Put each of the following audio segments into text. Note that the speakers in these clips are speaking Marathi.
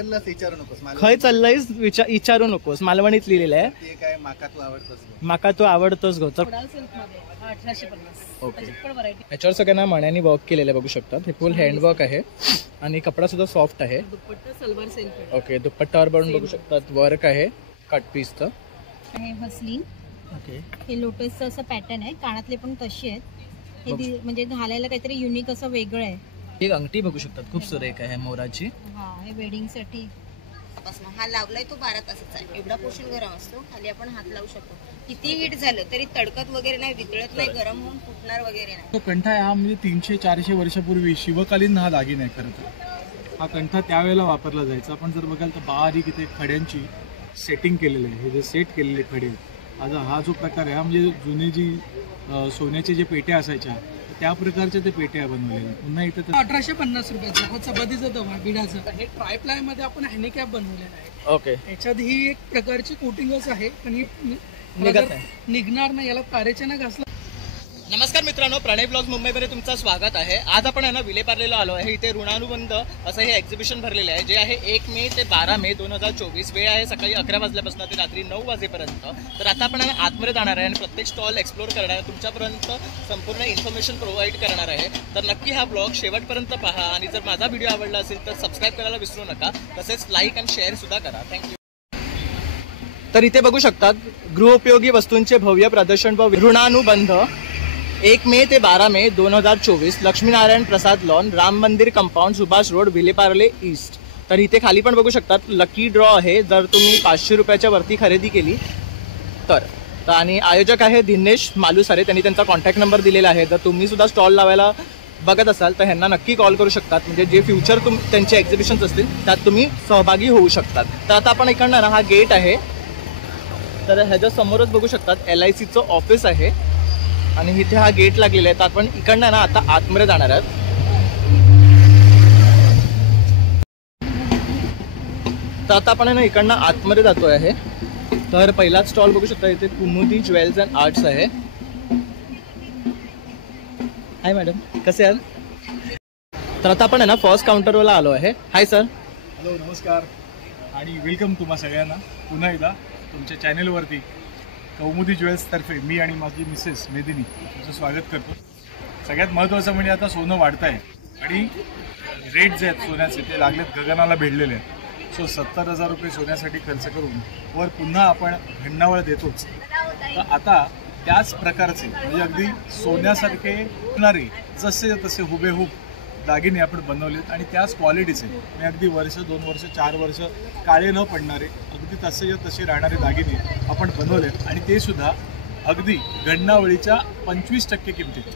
विचारू नकोस खय चाललंयस विचारू नकोस. मालवणीत लिहिलेलं आहे. ते काय माका तू आवडतोस माका तू आवडतोस गो. ओके, याच्यावर सगळ्यांना मण्याने वर्क केलेलं आहे बघू शकतात. हे फुल हँडवर्क आहे आणि कपडा सुद्धा सॉफ्ट आहे. ओके, दुपट्टावर पण बघू शकतात वर्क आहे कट पीसचं. हसलीन ओके, हे लोटसचं असं पॅटर्न आहे. कानातले पण तशी आहेत. हे म्हणजे घालायला काहीतरी युनिक असं वेगळं आहे. एक अंगठी बघू शकतात खूप सुरेख आहे मोराची. हा, हे वेडिंग साठी. हा लावलाय तो 12 तासाचा आहे. एवढा पोर्शन गरम असतो. खाली आपण हात लावू शकतो. किती हीट झालं तरी तडकत वगैरे नाही, वितळत नाही, गरम होऊन फुटणार वगैरे नाही. तो कंठा हा म्हणजे 300-400 वर्षापूर्वी शिवकालीन हा दागिना आहे. खरं तर हा कंठा त्यावेळेला वापरला जायचा. आपण जर बघाल तर बारीक इथे खड्यांची सेटिंग केलेलं आहे. हे जे सेट केलेले खडे आता हा जो प्रकार आहे हा म्हणजे जुने जी सोन्याचे जे पेट्या असायच्या त्या प्रकारच्या ते पेट्या बनवलेल्या. पुन्हा इथं 1850 रुपयाचा हा चपातीचा तवा बिडाचा. हे ट्रायप्लाय मध्ये आपण हँडीकॅप बनवलेला आहे. ओके, याच्यात ही एक प्रकारची कोटिंगच आहे पण ही निघणार नाही. याला तारेच्या न घासला. नमस्कार मित्रांनो, प्रणय ब्लॉग्स मुंबईमध्ये तुमचं स्वागत आहे. आज आपण ना विलेपार्लेला आलो आहे. इथे ऋणानुबंध असं हे एक्झिबिशन भरलेलं आहे जे आहे 1 मे ते 12 मे 2024. वेळ आहे सकाळी 11 वाजल्यापासून ते रात्री 9 वाजेपर्यंत. तर आता आपण आतमध्ये जाणार आहे आणि प्रत्येक स्टॉल एक्सप्लोर करणार आहे, तुमच्यापर्यंत संपूर्ण इन्फॉर्मेशन प्रोव्हाइड करणार आहे. तर नक्की हा ब्लॉग शेवटपर्यंत पहा आणि जर माझा व्हिडिओ आवडला असेल तर सबस्क्राईब करायला विसरू नका. तसेच लाईक आणि शेअर सुद्धा करा. थँक्यू. तर इथे बघू शकतात गृहोपयोगी वस्तूंचे भव्य प्रदर्शन व ऋणानुबंध 1 मे ते 12 मे 2024 लक्ष्मीनारायण प्रसाद लॉन, राम मंदिर compound, Subhash road, Vile Parle east. तर इथे खाली पण बघू शकतात लकी ड्रॉ आहे जर तुम्ही 500 रुपयाच्या वरती खरेदी केली तर. आणि आयोजक आहे दिनेश मालुसारे, त्यांनी त्यांचा कॉन्टॅक्ट नंबर दिलेला आहे. जर तुम्ही सुद्धा स्टॉल लावायला बघत असाल तर ह्यांना नक्की कॉल करू शकतात. म्हणजे जे फ्युचर त्यांचे एक्झिबिशन्स असतील त्यात तुम्ही सहभागी होऊ शकतात. तर आता आपण इकडनं ना हा गेट आहे तर ह्याच्या समोरच बघू शकतात LICचं ऑफिस आहे आणि इथे हा गेट लागलेला आहे. तर आपण इकडनं ना आता आतमध्ये जाणार आहात. तर आता आपण ना इकडनं आतमध्ये जातोय आहे. तर पहिलाच स्टॉल बघू शकता इथे कुमुदी ज्वेल्स अँड आर्ट्स आहे. हाय मॅडम, कसे आहात? तर आता आपण ना फर्स्ट काउंटरवर आलो आहे. Hi sir. हॅलो, नमस्कार आणि वेलकम तुम्हा सगळ्यांना पुन्हा एकदा तुमच्या चॅनेलवरती. कौमुदी ज्वेल्सतर्फे मी आणि माझी मिसेस मेदिनी तुमचं स्वागत करतो. सगळ्यात महत्त्वाचं म्हणजे आता सोनं वाढतं आहे आणि रेट जे आहेत सोन्याचे ते लागलेत गगनाला भिडलेले आहेत. सो 70,000 रुपये सोन्यासाठी खर्च करून वर पुन्हा आपण घण्णावळ देतोच. तर आता त्याच प्रकारचे म्हणजे अगदी सोन्यासारखे होणारे जसे तसे हुबेहूब दागिने आपण बनवलेत आणि त्याच क्वालिटीचे म्हणजे अगदी वर्ष 2 वर्ष 4 वर्ष काळे न पडणारे अगदी तसे राहणारे दागिने आपण बनवलेत. आणि ते सुद्धा अगदी घण्णावळीच्या 25% किमतीत.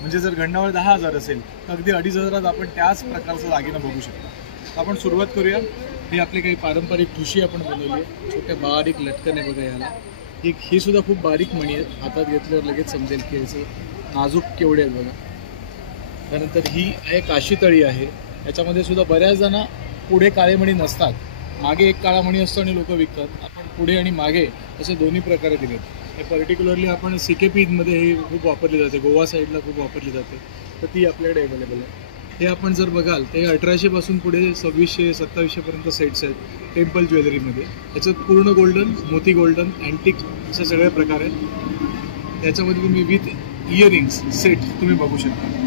म्हणजे जर घण्णावळ 10,000 असेल तर अगदी 2,500 आपण त्याच प्रकारचा दागिना बघू शकतो. आपण सुरुवात करूया. हे आपले काही पारंपरिक ठुशी आपण बनवली आहे. छोट्या बारीक लटकन आहे बघा याला. ही सुद्धा खूप बारीक मणी आहेत. हातात घेतल्यावर लगेच समजेल की याचे नाजूक केवढे आहेत बघा. त्यानंतर ही आहे काशीतळी आहे. याच्यामध्ये सुद्धा बऱ्याच जण पुढे काळे मणी नसतात, मागे एक काळा मणी असतो आणि लोक विकतात. आपण पुढे आणि मागे असे दोन्ही प्रकारे दिलेत. हे पर्टिक्युलरली आपण CKPमध्ये हे खूप वापरली जाते, गोवा साईडला खूप वापरली जाते. तर ती आपल्याकडे अवेलेबल आहे. हे आपण जर बघाल ते 1800 पासून पुढे 2600-2700 पर्यंत सेट्स आहेत टेम्पल ज्वेलरीमध्ये. याच्यात पूर्ण गोल्डन, मोती गोल्डन, अँटिक असे सगळे प्रकार आहेत. याच्यामध्ये तुम्ही विथ इयरिंग्स सेट तुम्ही बघू शकता.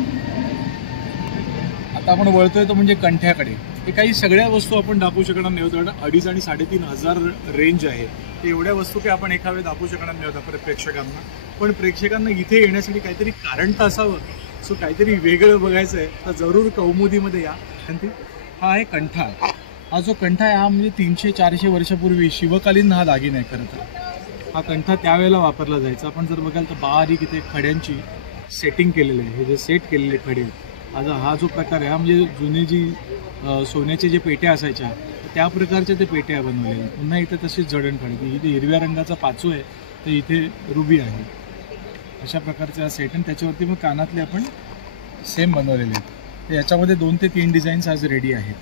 आता आपण वळतोय तो म्हणजे कंठ्याकडे. हे काही सगळ्या वस्तू आपण दाखवू शकणार नाही होत. 2,500 आणि 3,500 रेंज आहे. ते एवढ्या वस्तू काही आपण एका वेळी दाखवू शकणार नाही होता प्रेक्षकांना. पण प्रेक्षकांना इथे येण्यासाठी काहीतरी कारण तर असावं. सो काहीतरी वेगळं बघायचं आहे तर जरूर कौमुदीमध्ये या. हा आहे कंठा. हा जो कंठा आहे हा म्हणजे 300-400 वर्षापूर्वी शिवकालीन हा दागिना आहे. खरं तर हा कंठा त्यावेळेला वापरला जायचा. आपण जर बघाल तर बारीक इथे खड्यांची सेटिंग केलेलं आहे. हे जे सेट केलेले खडे आता हा जो प्रकार आहे हा म्हणजे जुने जी सोन्याचे जे पेट्या असायच्या त्या प्रकारच्या ते पेट्या बनवलेल्या. पुन्हा इथे तशीच जडणघडण. इथे हिरव्या रंगाचा पाचू आहे तर इथे रुबी आहे. अशा प्रकारचे सेट आणि त्याच्यावरती मग कानातले आपण सेम बनवलेले आहेत. तर याच्यामध्ये 2 ते 3 डिझाईन्स आज रेडी आहेत.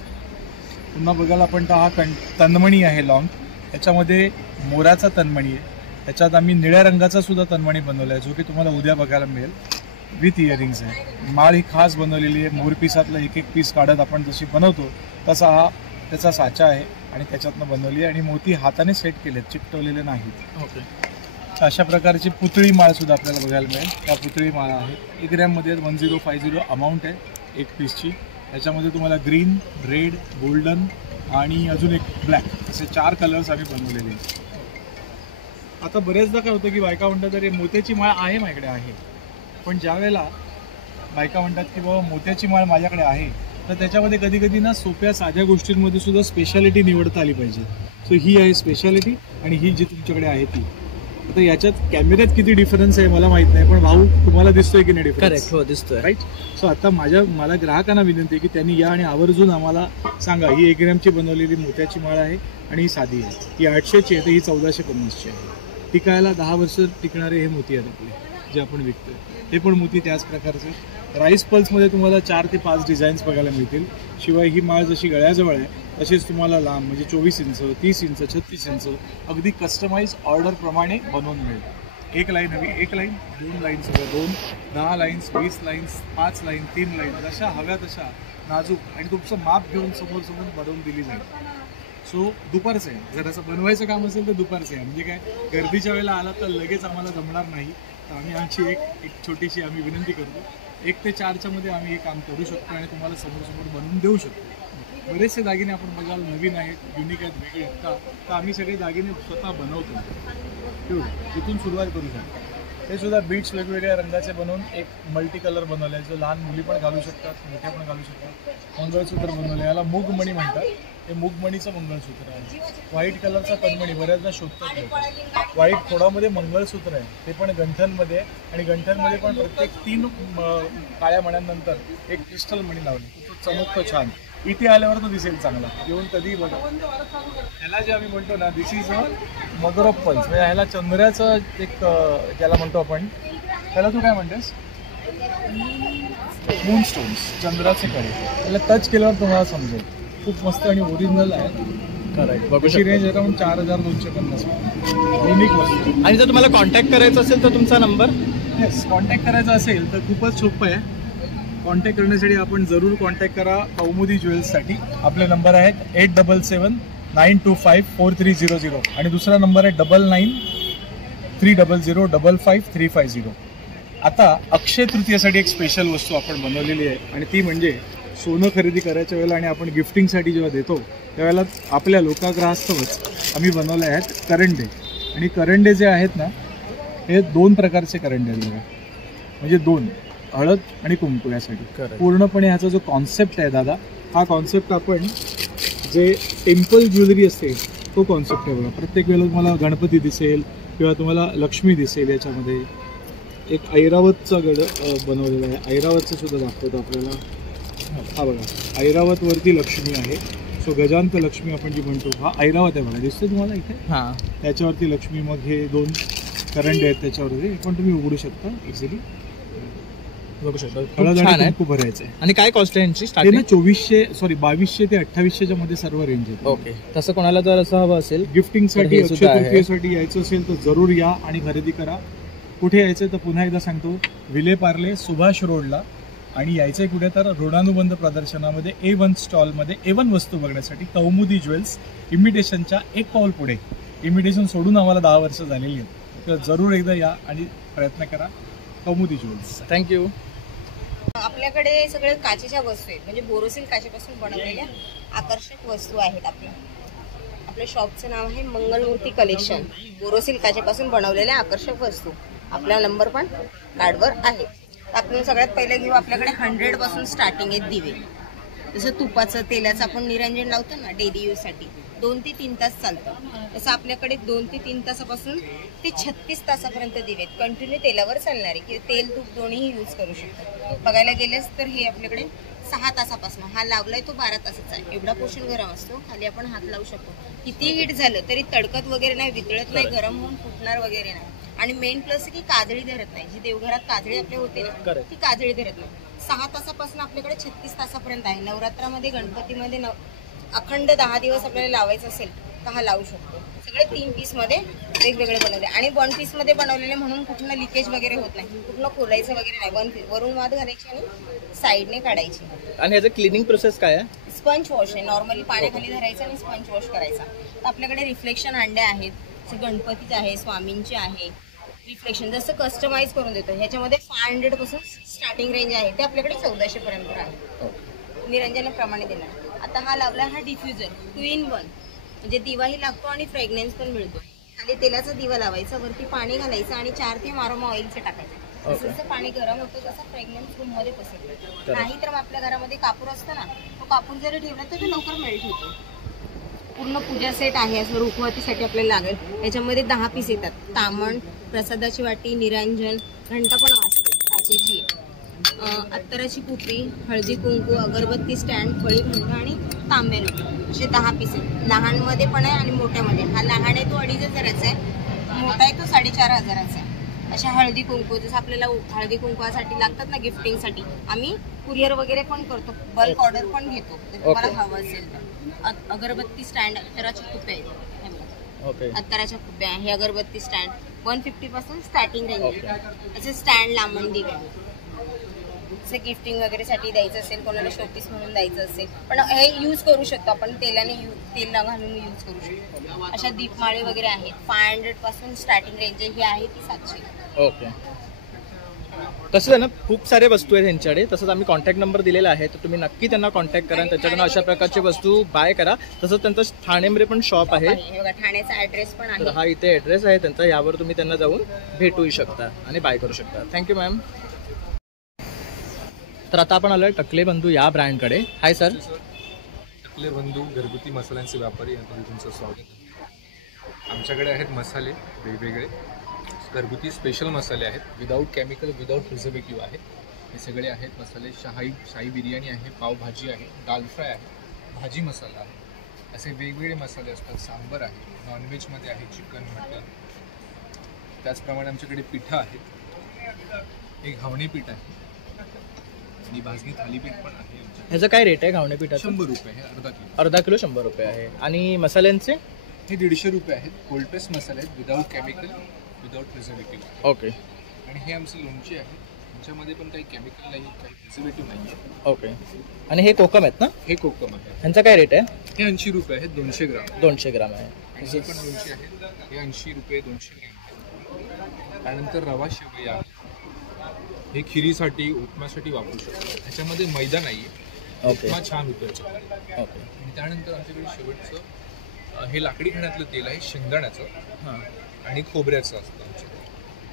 पुन्हा बघायला आपण तर हा तन्मणी आहे लॉंग. याच्यामध्ये मोराचा तन्मणी आहे. त्याच्यात आम्ही निळ्या रंगाचा सुद्धा तन्मणी बनवला आहे जो की तुम्हाला उद्या बघायला मिळेल. विथ इयरिंग्स आहे. माळ ही खास बनवलेली आहे. मोरपिसातलं एक पीस काढत आपण जशी बनवतो तसा हा त्याचा साचा आहे आणि त्याच्यातनं बनवली आणि मोती हाताने सेट केलेत, चिकटवलेले नाहीत. ओके. अशा प्रकारची पुतळी माळ सुद्धा आपल्याला बघायला मिळेल. त्या पुतळी माळ आहेत 1 ग्रॅममध्ये 1050 अमाऊंट आहे एक पीसची. त्याच्यामध्ये तुम्हाला ग्रीन, रेड, गोल्डन आणि अजून एक ब्लॅक असे 4 कलर्स आम्ही बनवलेले आहेत. आता बरेचदा काय होतं की बायका म्हणतात अरे मोत्याची माळ आहे माझ्याकडे आहे, पण ज्या वेळेला बायका म्हणतात की बाबा मोत्याची माळ माझ्याकडे आहे तर त्याच्यामध्ये कधी कधी ना सोप्या साध्या गोष्टींमध्ये सुद्धा स्पेशालिटी निवडता आली पाहिजे. सो ही आहे स्पेशालिटी आणि ही जी तुमच्याकडे आहे ती. आता याच्यात कॅमेऱ्यात किती डिफरन्स आहे मला माहित नाही, पण भाऊ तुम्हाला दिसतोय की नाही डिफरन्स? करेक्ट, हो दिसतोय. राईट. सो आता मला ग्राहकांना विनंती आहे की त्यांनी या आणि आवर्जून आम्हाला सांगा ही 1 ग्रॅमची बनवलेली मोत्याची माळ आहे आणि ही साधी आहे. ही 800ची आहे तर ही 1450ची आहे. टिकायला 10 वर्ष टिकणारे हे मोती आहेत आपले जे आपण विकतोय. हे पण मोती त्याच प्रकारचे. राईस पल्समध्ये तुम्हाला 4 ते 5 डिझाईन्स बघायला मिळतील. शिवाय ही माळ जशी गळ्याजवळ आहे तसेच तुम्हाला लांब म्हणजे 24 इंच, 30 इंच, 36 इंच अगदी कस्टमाइज ऑर्डरप्रमाणे बनवून मिळेल. 1 लाईन हवी 1 लाईन, 2 लाईन सगळं 2, 10 लाईन्स, 20 लाईन्स, 5 लाईन, 3 लाईन जशा हव्या तशा नाजूक आणि तुमचं माप घेऊन समोर बनवून दिली जाईल. सो दुपारचं आहे, जर असं बनवायचं काम असेल तर दुपारचं आहे. म्हणजे काय गर्दीच्या वेळेला आला तर लगेच आम्हाला जमणार नाही, तर आम्ही आमची एक छोटीशी आम्ही विनंती करतो 1 ते 4च्या मध्ये आम्ही हे काम करू शकतो आणि तुम्हाला समोर बनवून देऊ शकतो. बरेचसे दागिने आपण बघाल नवीन आहेत, युनिक आहेत, वेगळे आहेत तर आम्ही सगळे दागिने स्वतः बनवतो. तिथून सुरुवात करू शकतो. ते सुद्धा बीट्स वेगवेगळ्या रंगाचे बनवून एक मल्टी कलर बनवले आहे जो लहान मुली पण घालू शकतात, मोठ्या पण घालू शकतात. मंगळसूत्र बनवले, याला मूगमणी म्हणतात. हे मूगमणीचं मंगळसूत्र आहे. व्हाईट कलरचा तन्मणी बऱ्याचदा शोधतात. व्हाईट खोडामध्ये मंगळसूत्र आहे ते पण गंठनमध्ये, आणि गंठनमध्ये पण प्रत्येक 3 काळ्या मण्यांनंतर एक क्रिस्टल मणी लावली, तो चमकतो छान. इथे आल्यावर तो दिसेल चांगला, येऊन कधीही बघा. ह्याला जे आम्ही म्हणतो ना this is a mother of pulse, म्हणजे ह्याला चंद्राचं एक ज्याला म्हणतो आपण, त्याला तू काय म्हणतेस? मून स्टोन्स, चंद्राचे कडे. त्याला टच केल्यावर तुम्हाला समजेल. खूप मस्त आणि ओरिजिनल आहे. करेक्ट. त्याची रेंज अराउंड 4250. युनिक वस्तू. आणि जर तुम्हाला कॉन्टॅक्ट करायचं असेल तर तुमचा नंबर? येस, कॉन्टॅक्ट करायचा असेल तर खूपच सोपं आहे. कॉन्टॅक्ट करण्यासाठी आपण जरूर कॉन्टॅक्ट करा कौमुदी ज्वेल्ससाठी. आपले नंबर आहेत 8779254300 आणि दुसरा नंबर आहे 9930055350. आता अक्षय तृतीयेसाठी एक स्पेशल वस्तू आपण बनवलेली आहे आणि ती म्हणजे सोनं खरेदी करायच्या वेळेला आणि आपण गिफ्टिंगसाठी जेव्हा देतो त्यावेळेला आपल्या लोकाग्रहास्तवच आम्ही बनवले आहेत करंडे. आणि करंडे जे आहेत ना हे 2 प्रकारचे करंडे आहेत बघा, म्हणजे 2 हळद आणि कुंकू यासाठी. पूर्णपणे ह्याचा जो कॉन्सेप्ट आहे दादा, हा कॉन्सेप्ट आपण जे टेम्पल ज्वेलरी असते तो कॉन्सेप्ट आहे बघा. प्रत्येक वेळेला तुम्हाला गणपती दिसेल किंवा तुम्हाला लक्ष्मी दिसेल. याच्यामध्ये एक ऐरावतचा गड बनवलेला आहे, ऐरावतचं सुद्धा दाखवतो आपल्याला. हा बघा, ऐरावतवरती लक्ष्मी आहे. सो गजांत लक्ष्मी आपण जी म्हणतो, हा ऐरावत आहे बघा, दिसतो तुम्हाला इथे. हां, त्याच्यावरती लक्ष्मी. मग हे 2 करंडे आहेत त्याच्यावरती, हे पण तुम्ही उघडू शकता इझिली. बघू शकता. हळद आणि कुंकू भरायचं आहे. आणि काय कॉस्ट आहे यांची? ते ना 2200 ते 2800च्या मध्ये सर्व रेंज आहे. ओके. तसं कोणाला जर असं हवं असेल गिफ्टिंगसाठी, अक्षय तृतीयेसाठी यायचं असेल तर जरूर या आणि खरेदी करा. कुठे यायचं तर पुन्हा एकदा सांगतो, विले पार्ले सुभाष रोडला. आणि यायचं आहे कुठे तर ऋणानुबंध प्रदर्शनामध्ये A1 स्टॉलमध्ये A1 वस्तू बघण्यासाठी कौमुदी ज्वेल्स इमिटेशनच्या 1 पाऊल पुढे. इमिटेशन सोडून आम्हाला 10 वर्ष झालेली आहेत, तर जरूर एकदा या आणि प्रयत्न करा. कौमुदी ज्वेल्स. थँक्यू. आपल्याकडे सगळे काचेच्या वस्तू आहेत, म्हणजे बोरोसिल काचेपासून बनवलेल्या आकर्षक वस्तू आहेत. आपल्या शॉपचं नाव आहे मंगलमूर्ती कलेक्शन. बोरोसिल काचेपासून बनवलेल्या आकर्षक वस्तू. आपला नंबर पण कार्डवर आहे. आपण सगळ्यात पहिले घेऊ, आपल्याकडे 100 पासून स्टार्टिंग आहेत दिवे. जसं तुपाचं, तेलाचं आपण निरंजन लावतो ना डेली यूजसाठी, 2 ते 3 तास चालतं. तसं आपल्याकडे 2 ते 3 तासापासून ते 36 तासापर्यंत दिवे आहेत, कंटिन्यू तेलावर चालणारे, किंवा तेल तूप दोन्ही यूज करू शकतो. बघायला गेलेस तर हे आपल्याकडे 6 तासापासून, हा लावलाय तो 12 तासाचा आहे. एवढा पोर्शन गरम असतो, खाली आपण हात लावू शकतो. किती हीट झालं तरी तडकत वगैरे नाही, वितळत नाही, गरम होऊन फुटणार वगैरे नाही. आणि मेन प्लस की काजळी धरत नाही. जी देवघरात काजळी आपल्या होते ना ती काजळी धरत नाही. 6 तासापासून आपल्याकडे 36 तासापर्यंत आहे. नवरात्रामध्ये, गणपतीमध्ये अखंड 10 दिवस आपल्याला लावायचं असेल तर हा लावू शकतो. सगळे 3 पीस मध्ये वेगवेगळे बनवले आणि 1 पीस मध्ये बनवलेले म्हणून कुठलं लिकेज वगैरे होत नाही, कुठलं खोलायचं वगैरे नाही. 1 पीस वरून वाद घालायची आणि साईडने काढायची. आणि याचं क्लिनिंग प्रोसेस काय आहे? स्पंज वॉश आहे, नॉर्मली पाण्याखाली धरायचं आणि स्पंज वॉश करायचा. तर आपल्याकडे रिफ्लेक्शन अंडे आहेत, गणपतीचे आहे, स्वामींचे आहे. रिफ्लेक्शन जसं कस्टमाइज करून देतो. ह्याच्यामध्ये 500 पासून स्टार्टिंग रेंज आहे, ते आपल्याकडे 1400 पर्यंत आहे. निरंजनाप्रमाणे देणार. आता हा लावला, हा डिफ्युजर 2 in 1, म्हणजे दिवाही लागतो आणि फ्रेग्रन्स पण मिळतो. खाली तेलाचा दिवा लावायचा, वरती पाणी घालायचं आणि 4 थेंब अरोमा ऑइलचे टाकायचं. जसं पाणी गरम होतं तसं फ्रेग्रन्स रूम मध्ये पसरतो. नाही तर मग आपल्या घरामध्ये कापूर असतो ना, तो कापूर जरी ठेवला तर ते लवकर मेल्ट होतो. पूर्ण पूजा सेट आहे, असं रुखवतीसाठी आपल्याला लागेल. याच्यामध्ये 10 पीस येतात. तामण, प्रसादाची वाटी, निरंजन, घंटा पण वाजते काचेची, अत्तराची कुपरी, हळदी कुंकू, अगरबत्ती स्टँड, फळी घंटा आणि तांब्याला असे 10 पीस आहेत. लहानमध्ये पण आहे आणि मोठ्यामध्ये. हा लहान आहे तो 2500चा आहे, मोठा आहे तो 4500चा आहे. अशा हळदी कुंकू, जसं आपल्याला हळदी कुंकवासाठी लागतात ना गिफ्टिंगसाठी, आम्ही कुरिअर वगैरे पण करतो, बल्क ऑर्डर पण घेतो जर तुम्हाला हवं असेल तर. अगरबत्ती स्टँड, अत्तराच्या कुप्या आहेत, अत्तराच्या कुप्या आहे. हे अगरबत्ती स्टँड 150 पासून स्टार्टिंग रेंज आहे. असे स्टँड लांबण दिवे, जसं गिफ्टिंग वगैरे साठी द्यायचं असेल, कोणाला शोपीस म्हणून द्यायचं असेल, पण हे यूज करू शकतो आपण, तेलाने तेल घालून यूज करू शकतो. अशा दीपमाळे वगैरे आहेत. 500 पासून स्टार्टिंग रेंज ही आहे ती 700. ओके. तसं आहे ना, खूप सारे वस्तू आहेत त्यांच्याकडे. तसंच आम्ही कॉन्टॅक्ट नंबर दिलेला आहे, तर तुम्ही नक्की त्यांना कॉन्टॅक्ट करा आणि त्याच्याकडनं अशा प्रकारची वस्तू बाय करा. तसंच त्यांचं ठाणेमध्ये पण शॉप आहे, ठाण्याचा ऍड्रेस पण तर आहे. हा इथे ऍड्रेस आहे त्यांचा, यावर तुम्ही त्यांना जाऊन भेटू शकता आणि बाय करू शकता. Thank you ma'am. तर आता आपण आलोय टकले बंधू या ब्रँडकडे. Hi sir. टकले बंधू घरगुती मसाल्यांचे व्यापारी यांचं तुमचं स्वागत आहे. आमच्याकडे आहेत मसाले वेगवेगळे घरगुती स्पेशल मसाले आहेत, विदाऊट केमिकल, विदाऊट प्रिझर्वेटिव्ह आहेत. हे सगळे आहेत मसाले. शाही बिर्याणी आहे, पावभाजी आहे, दाल फ्राय आहे, भाजी मसाला आहे, असे वेगवेगळे मसाले असतात. सांबर आहे, नॉनव्हेजमध्ये आहे चिकन, मटन. त्याचप्रमाणे आमच्याकडे पिठं आहेत, एक घावणे पीठ आहे आणि भाजणी थालीपीठ पण आहे. ह्याचं काय रेट आहे घावणे पिठाचं? 100 रुपये आहे, अर्धा किलो. अर्धा किलो 100 रुपये आहे. आणि मसाल्यांचे हे 150 रुपये आहेत. कोल्ड प्रेस मसाले आहेत, without chemical, without preservative. Okay. आणि हे आमचे लोणचे आहे, यांच्यामध्ये पण काही केमिकल नाही, काही प्रिझर्वेटिव्ह नाही आहे. ओके. आणि हे कोकम आहेत ना? हे कोकम आहे. ह्यांचा काय रेट आहे? हे 80 रुपये आहेत, 200 ग्राम. 200 ग्राम आहे. आणि हे पण लोणचे आहेत, हे 80 रुपये 200 ग्राम आहेत. त्यानंतर रवा शेवया, हे खिरीसाठी, उपमासाठी वापरू शकतो. ह्याच्यामध्ये मैदा नाही आहे, ओके. उपमा छान होतो याच्यामध्ये. ओके. आणि त्यानंतर आमच्याकडे शेवटचं हे लाकडी खाण्यातलं तेल आहे, शेंगदाण्याचं हां. आणि खोबऱ्याचं असतं आमच्याकडे.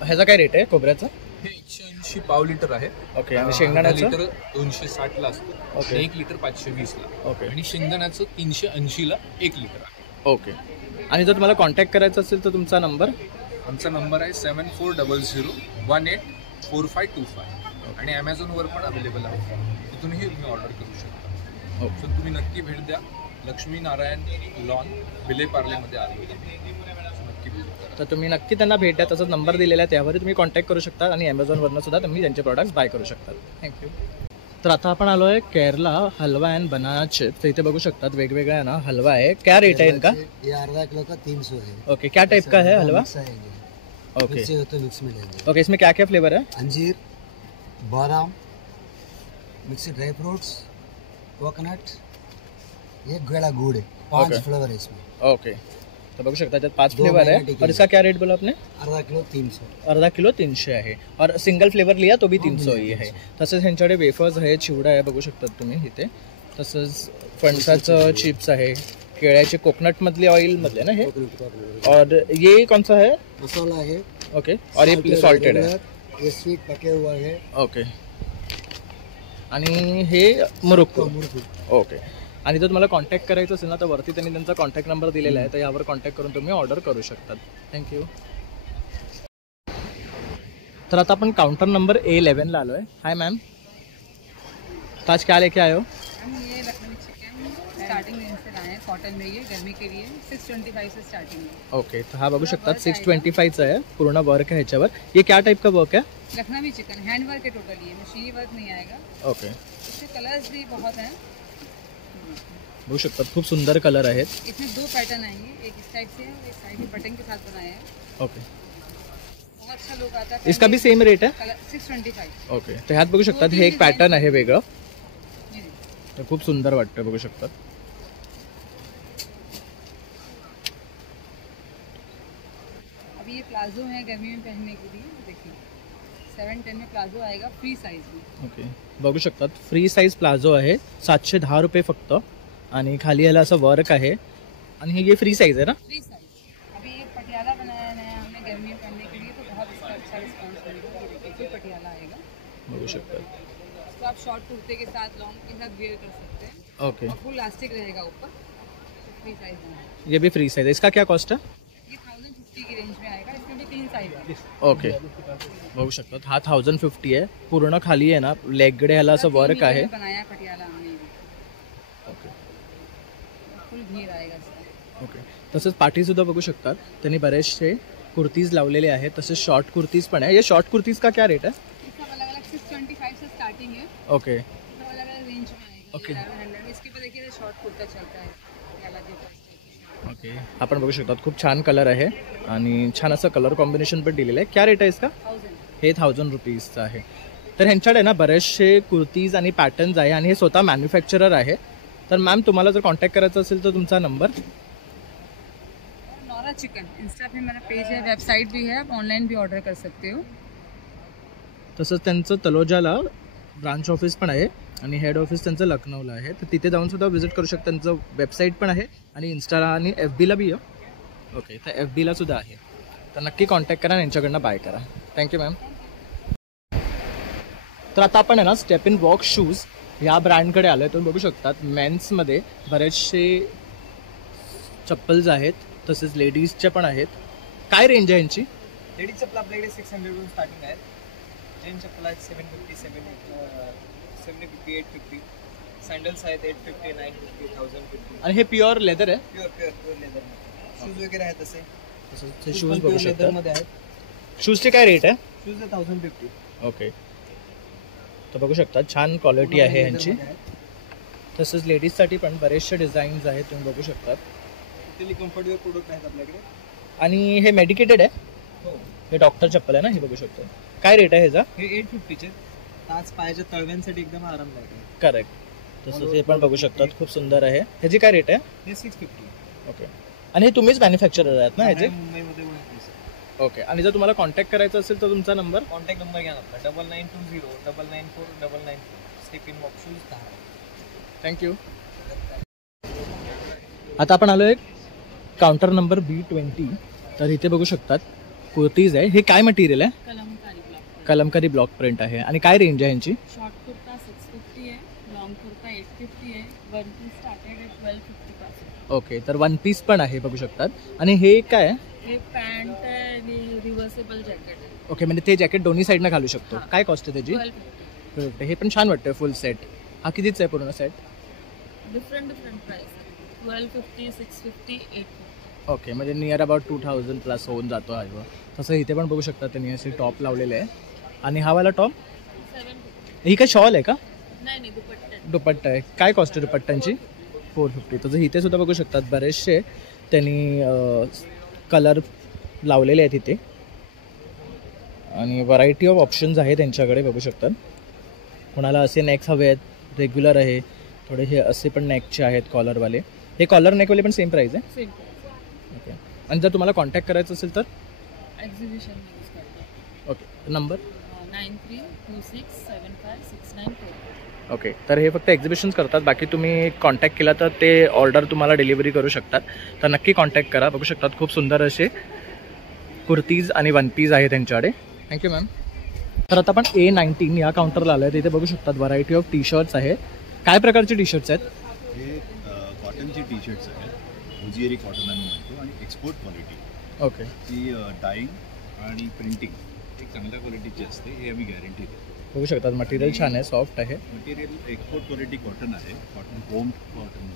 ह्याचा काय रेट आहे खोबऱ्याचा? हे 180 पाव लिटर आहे. ओके. आणि शेंगदाण्याचं? लिटर 260 ला असतं. ओके. 1 लिटर 520 ला. ओके. आणि शेंगदाण्याचं 380 ला 1 लिटर आहे. ओके. आणि जर तुम्हाला कॉन्टॅक्ट करायचं असेल तर तुमचा नंबर? आमचा नंबर आहे 7400184525 आणि ॲमेझॉनवर पण अवेलेबल आहे, तिथूनही तुम्ही ऑर्डर करू शकता. ओके. तर तुम्ही नक्की भेट द्या. लक्ष्मीनारायण लॉन, विलेपार्लेमध्ये आले, नक्की भेट द्या. तर तुम्ही नक्की त्यांना भेट द्या. तसंच नंबर दिलेला आहे, त्यावर तुम्ही कॉन्टॅक्ट करू शकता आणि अमेझॉनवरनं सुद्धा तुम्ही त्यांचे प्रॉडक्ट्स बाय करू शकता. थँक्यू. तर आता आपण आलो आहे केरला हलवा अँड बनाना चिप्स. तर इथे बघू शकतात वेगवेगळा आहे ना हलवा है. क्या रेट है इनका? ये आधा किलो का 300 है. ओके. क्या टाइप का है हलवा? मिक्स आएंगे. ओके. मिक्स हो तो मिक्स मिलेंगे. ओके. इसमें क्या क्या फ्लेवर है? अंजीर, बादाम, मिक्स ड्राई फ्रूट्स, कोकोनट, ये गड़ा गुड़ है. 5 Okay. फ्लेवर है इसमें. ओके. तो बघू शकता त्यात 5 दो फ्लेवर है. variety और इसका क्या रेट बोला आपने? आधा किलो 300. अर्धा किलो 300 आहे. और सिंगल फ्लेवर लिया तो भी 300 ही आहे. तसंच ह्यांच्याकडे वेफर्स आहे, चिवडा आहे, बघू शकतात तुम्ही इथे. तसंच फणसाचं चिप्स आहे, केळ्याचे कोकोनट मधले ऑइल मधले ना हे. कोकोनट और ये कौन सा है? मसाला है. ओके. और ये सॉल्टेड है. ये स्वीट पके हुआ है. ओके. आणि हे मुरुक्कू. मुरकू. ओके. आणि जर तुम्हाला कॉन्टॅक्ट करायचं असेल ना तर वरती त्यांनी त्यांचा कॉन्टॅक्ट नंबर दिलेला आहे, तर यावर कॉन्टॅक्ट करून तुम्ही ऑर्डर करू शकतात. थँक्यू. तर आता आपण काउंटर नंबर A11 ला आलो आहे. हाय मॅम. तो आज क्या लेके आए हो? ये लखनवी चिकन स्टार्टिंग रेंज से लाए हैं, कॉटन में ये गर्मी के लिए 625 से स्टार्टिंग है. ओके. तर हा बघू शकतात 625चा आहे, पूर्ण वर्क आहे ह्याच्यावर. ये क्या टाइप का वर्क है? लखनवी चिकन हैंड वर्क है टोटली, मशीनी वर्क नहीं आएगा. ओके. इसके कलर्स भी बहुत हैं. बघू शकता खूप सुंदर कलर आहेत. इसमें 2 पैटर्न आएंगे, एक इस टाइप से है और एक साइड में बटन के साथ बनाया है. ओके, बहुत अच्छा लुक आता है. इसका भी सेम रेट है. कलर 625. ओके, तर ह्यात बघू शकतात हे एक पॅटर्न आहे वेगळं, ये देखिए. तर खूप सुंदर वाटतं बघू शकतात. अभी ये प्लाजो है गर्मी में पहनने के लिए. देखिए 710 में प्लाजो आएगा फ्री साइज में. ओके, बघू शकतात फ्री साईज प्लाझो आहे 710 रुपये फक्त. आणि खाली याला असं वर्क आहे आणि हे फ्री साईज आहे ना. Free size. अभी ये पटियाला बनाया नया हमने गर्मी में पहनने के लिए, तो बहुत इसका अच्छा रिस्पॉन्स मिलेगा. ये देखिए ये पटियाला आएगा. बघू शकतात. इसको आप शॉर्ट कुर्ते के साथ लॉन्ग के साथ वेयर कर सकते हैं. ओके, और फुल इलास्टिक रहेगा ऊपर. फ्री साइज में ये भी फ्री साइज है. इसका क्या कॉस्ट है? ये 1050 की रेंज में आएगा. इसमें भी 3 साइज है. ओके, बघू शकतात हा 1050 आहे. पूर्ण खाली आहे ना लेगकडे ह्याला असं वर्क आहे. बनाया पटियाला हमने. ओके फुल घेर आएगा इसका. ओके, तसंच पाठी सुद्धा बघू शकतात त्यांनी बरेचसे कुर्तीज लावलेले आहेत. तसेच शॉर्ट कुर्तीज पण आहे. ये शॉर्ट कुर्तीज का क्या रेट है? इसका अलग अलग 625 से स्टार्टिंग है. ओके अलग अलग रेंज में आएगी. ओके. 1100. इसके ऊपर देखिए शॉर्ट कुर्ता चलता है. पटियाला जो ओके, आपण बघू शकतात खूप छान कलर आहे आणि छान असं कलर कॉम्बिनेशन पण दिलेलं आहे. क्या रेट आहे इसका? 1000. हे 1000 रुपीजचं आहे. तर ह्यांच्याकडे ना बरेचसे कुर्तीज आणि पॅटर्न्स आहे आणि हे स्वतः मॅन्युफॅक्चरर आहे. तर मॅम तुम्हाला जर कॉन्टॅक्ट करायचा असेल तर तुमचा नंबर. नोरा चिकन इंस्टा पे मेरा पेज है, वेबसाइट भी है, आप ऑनलाइन भी ऑर्डर कर सकते हो. तसंच त्यांचं तलोजाला ब्रांच ऑफिस पण आहे आणि हेड ऑफिस त्यांचं लखनौला आहे. तर तिथे जाऊन सुद्धा व्हिजिट करू शकता. त्यांचं वेबसाईट पण आहे आणि इन्स्टाला आणि FBला बी आहे. ओके, तर FBला सुद्धा आहे. तर नक्की कॉन्टॅक्ट करा आणि यांच्याकडनं बाय करा. Thank you ma'am. तर आता आपण आहे ना स्टेप इन वॉक शूज ह्या ब्रँडकडे आलो आहे. तुम्ही बघू शकतात मेन्समध्ये बरेचसे चप्पल्स आहेत, तसेच लेडीजच्या पण आहेत. काय रेंज आहे यांची? लेडीज चप्पल आपल्याकडे 600 वरून स्टार्टिंग आहे. जेंट्स चप्पल आहेत 750, 750, 850. सँडल्स आहेत 850, 950, 1050. आणि हे प्युअर लेदर आहे. Pure leather. शूज वगैरे आहेत तसे. तसंच शूज बघू शकता. मध्ये आहेत. शूजची काय रेट आहे? शूज 1050. ओके, तर बघू शकता छान क्वालिटी आहे यांची. तसंच लेडीजसाठी पण बरेचसे डिझाईन्स आहेत तुम्ही बघू शकतात. टोटली कम्फर्टेबल प्रोडक्ट आहेत आपल्याकडे. आणि हे मेडिकेटेड आहे. हो, हे डॉक्टर चप्पल आहे ना, हे बघू शकतो. काय रेट आहे ह्याचा? हे 850चे. आज पायाच्या तळव्यांसाठी एकदम आरामदायक आहे. करेक्ट. तसंच हे पण बघू शकतात खूप सुंदर आहे. ह्याची काय रेट आहे? हे 650. ओके, आणि हे तुम्हीच मॅन्युफॅक्चरर आहेत ना ह्याचे? मुंबईमध्ये ओके, आणि जर तुम्हाला कॉन्टॅक्ट करायचा असेल तर तुमचा नंबर? कॉन्टॅक्ट नंबर घ्या आपला 9920 994 994. Step in walk shoes 10. Thank you. आता आपण आलो आहे काउंटर नंबर B20. तर इथे बघू शकतात कुर्तीज आहे. हे काय मटेरियल आहे? Kalamkari block. Kalamkari block print आहे. आणि काय रेंज आहे यांची? शॉर्ट कुर्ता 650 है, लॉन्ग कुर्ता 850 है, वन पीस स्टार्टेड है 1250 पासून. ओके, तर वन पीस पण आहे बघू शकतात. आणि हे काय आहे? हे पॅन्ट आहे आणि रिव्हर्सेबल जॅकेट आहे. ओके, म्हणजे ते जॅकेट दोन्ही साईडनं घालू शकतो. काय कॉस्ट आहे त्याची? 1250. हे पण छान वाटतं फुल सेट. हा कितीच आहे पूर्ण सेट? डिफरंट प्राइस आहे. 1250, 650, 850. ओके, म्हणजे नियर अबाउट 2000 प्लस होऊन जातो हा. तसं इथे पण बघू शकता त्यांनी असे टॉप लावलेले आहे. आणि हा वाला टॉप 750. ही काय शॉल आहे का? नाही दुपट्टा. दुपट्टा आहे. काय कॉस्ट आहे दुपट्ट्यांची? 450. तसं इथे सुद्धा बघू शकतात बरेचसे त्यांनी कलर लावलेले आहेत इथे आणि व्हरायटी ऑफ ऑप्शन्स आहेत त्यांच्याकडे बघू शकतात. कोणाला असे नेक्स हवे आहेत, रेग्युलर आहे, थोडे हे असे पण नेकचे आहेत कॉलरवाले. हे कॉलर नेकवाले पण सेम प्राईस आहे? सेम. ओके, आणि जर तुम्हाला कॉन्टॅक्ट करायचं असेल तर? एक्झिबिशन यूज करतो. Okay, number? 9326756944. ओके, तर हे फक्त एक्झिबिशन्स करतात. बाकी तुम्ही कॉन्टॅक्ट केला तर ते ऑर्डर तुम्हाला डिलिव्हरी करू शकतात. तर नक्की कॉन्टॅक्ट करा. बघू शकतात खूप सुंदर असे कुर्तीज आणि वन पीस आहे त्यांच्याकडे. Thank you ma'am. तर आता आपण A19 या काउंटरला आलो आहे. तिथे बघू शकतात व्हरायटी ऑफ टी शर्ट्स आहे. काय प्रकारचे टी शर्ट्स आहेत? हे कॉटनचे टी शर्ट्स आहेत. उजिएरी कॉटन आम्ही म्हणतो आणि एक्सपोर्ट क्वालिटी. ओके, ती डाईंग आणि प्रिंटिंग एक चांगल्या क्वालिटीची असते, हे आम्ही गॅरंटी देतो. बघू शकतात मटेरियल छान आहे, सॉफ्ट आहे. मटेरियल एक्सपोर्ट क्वालिटी कॉटन आहे. कॉटन होम कॉटन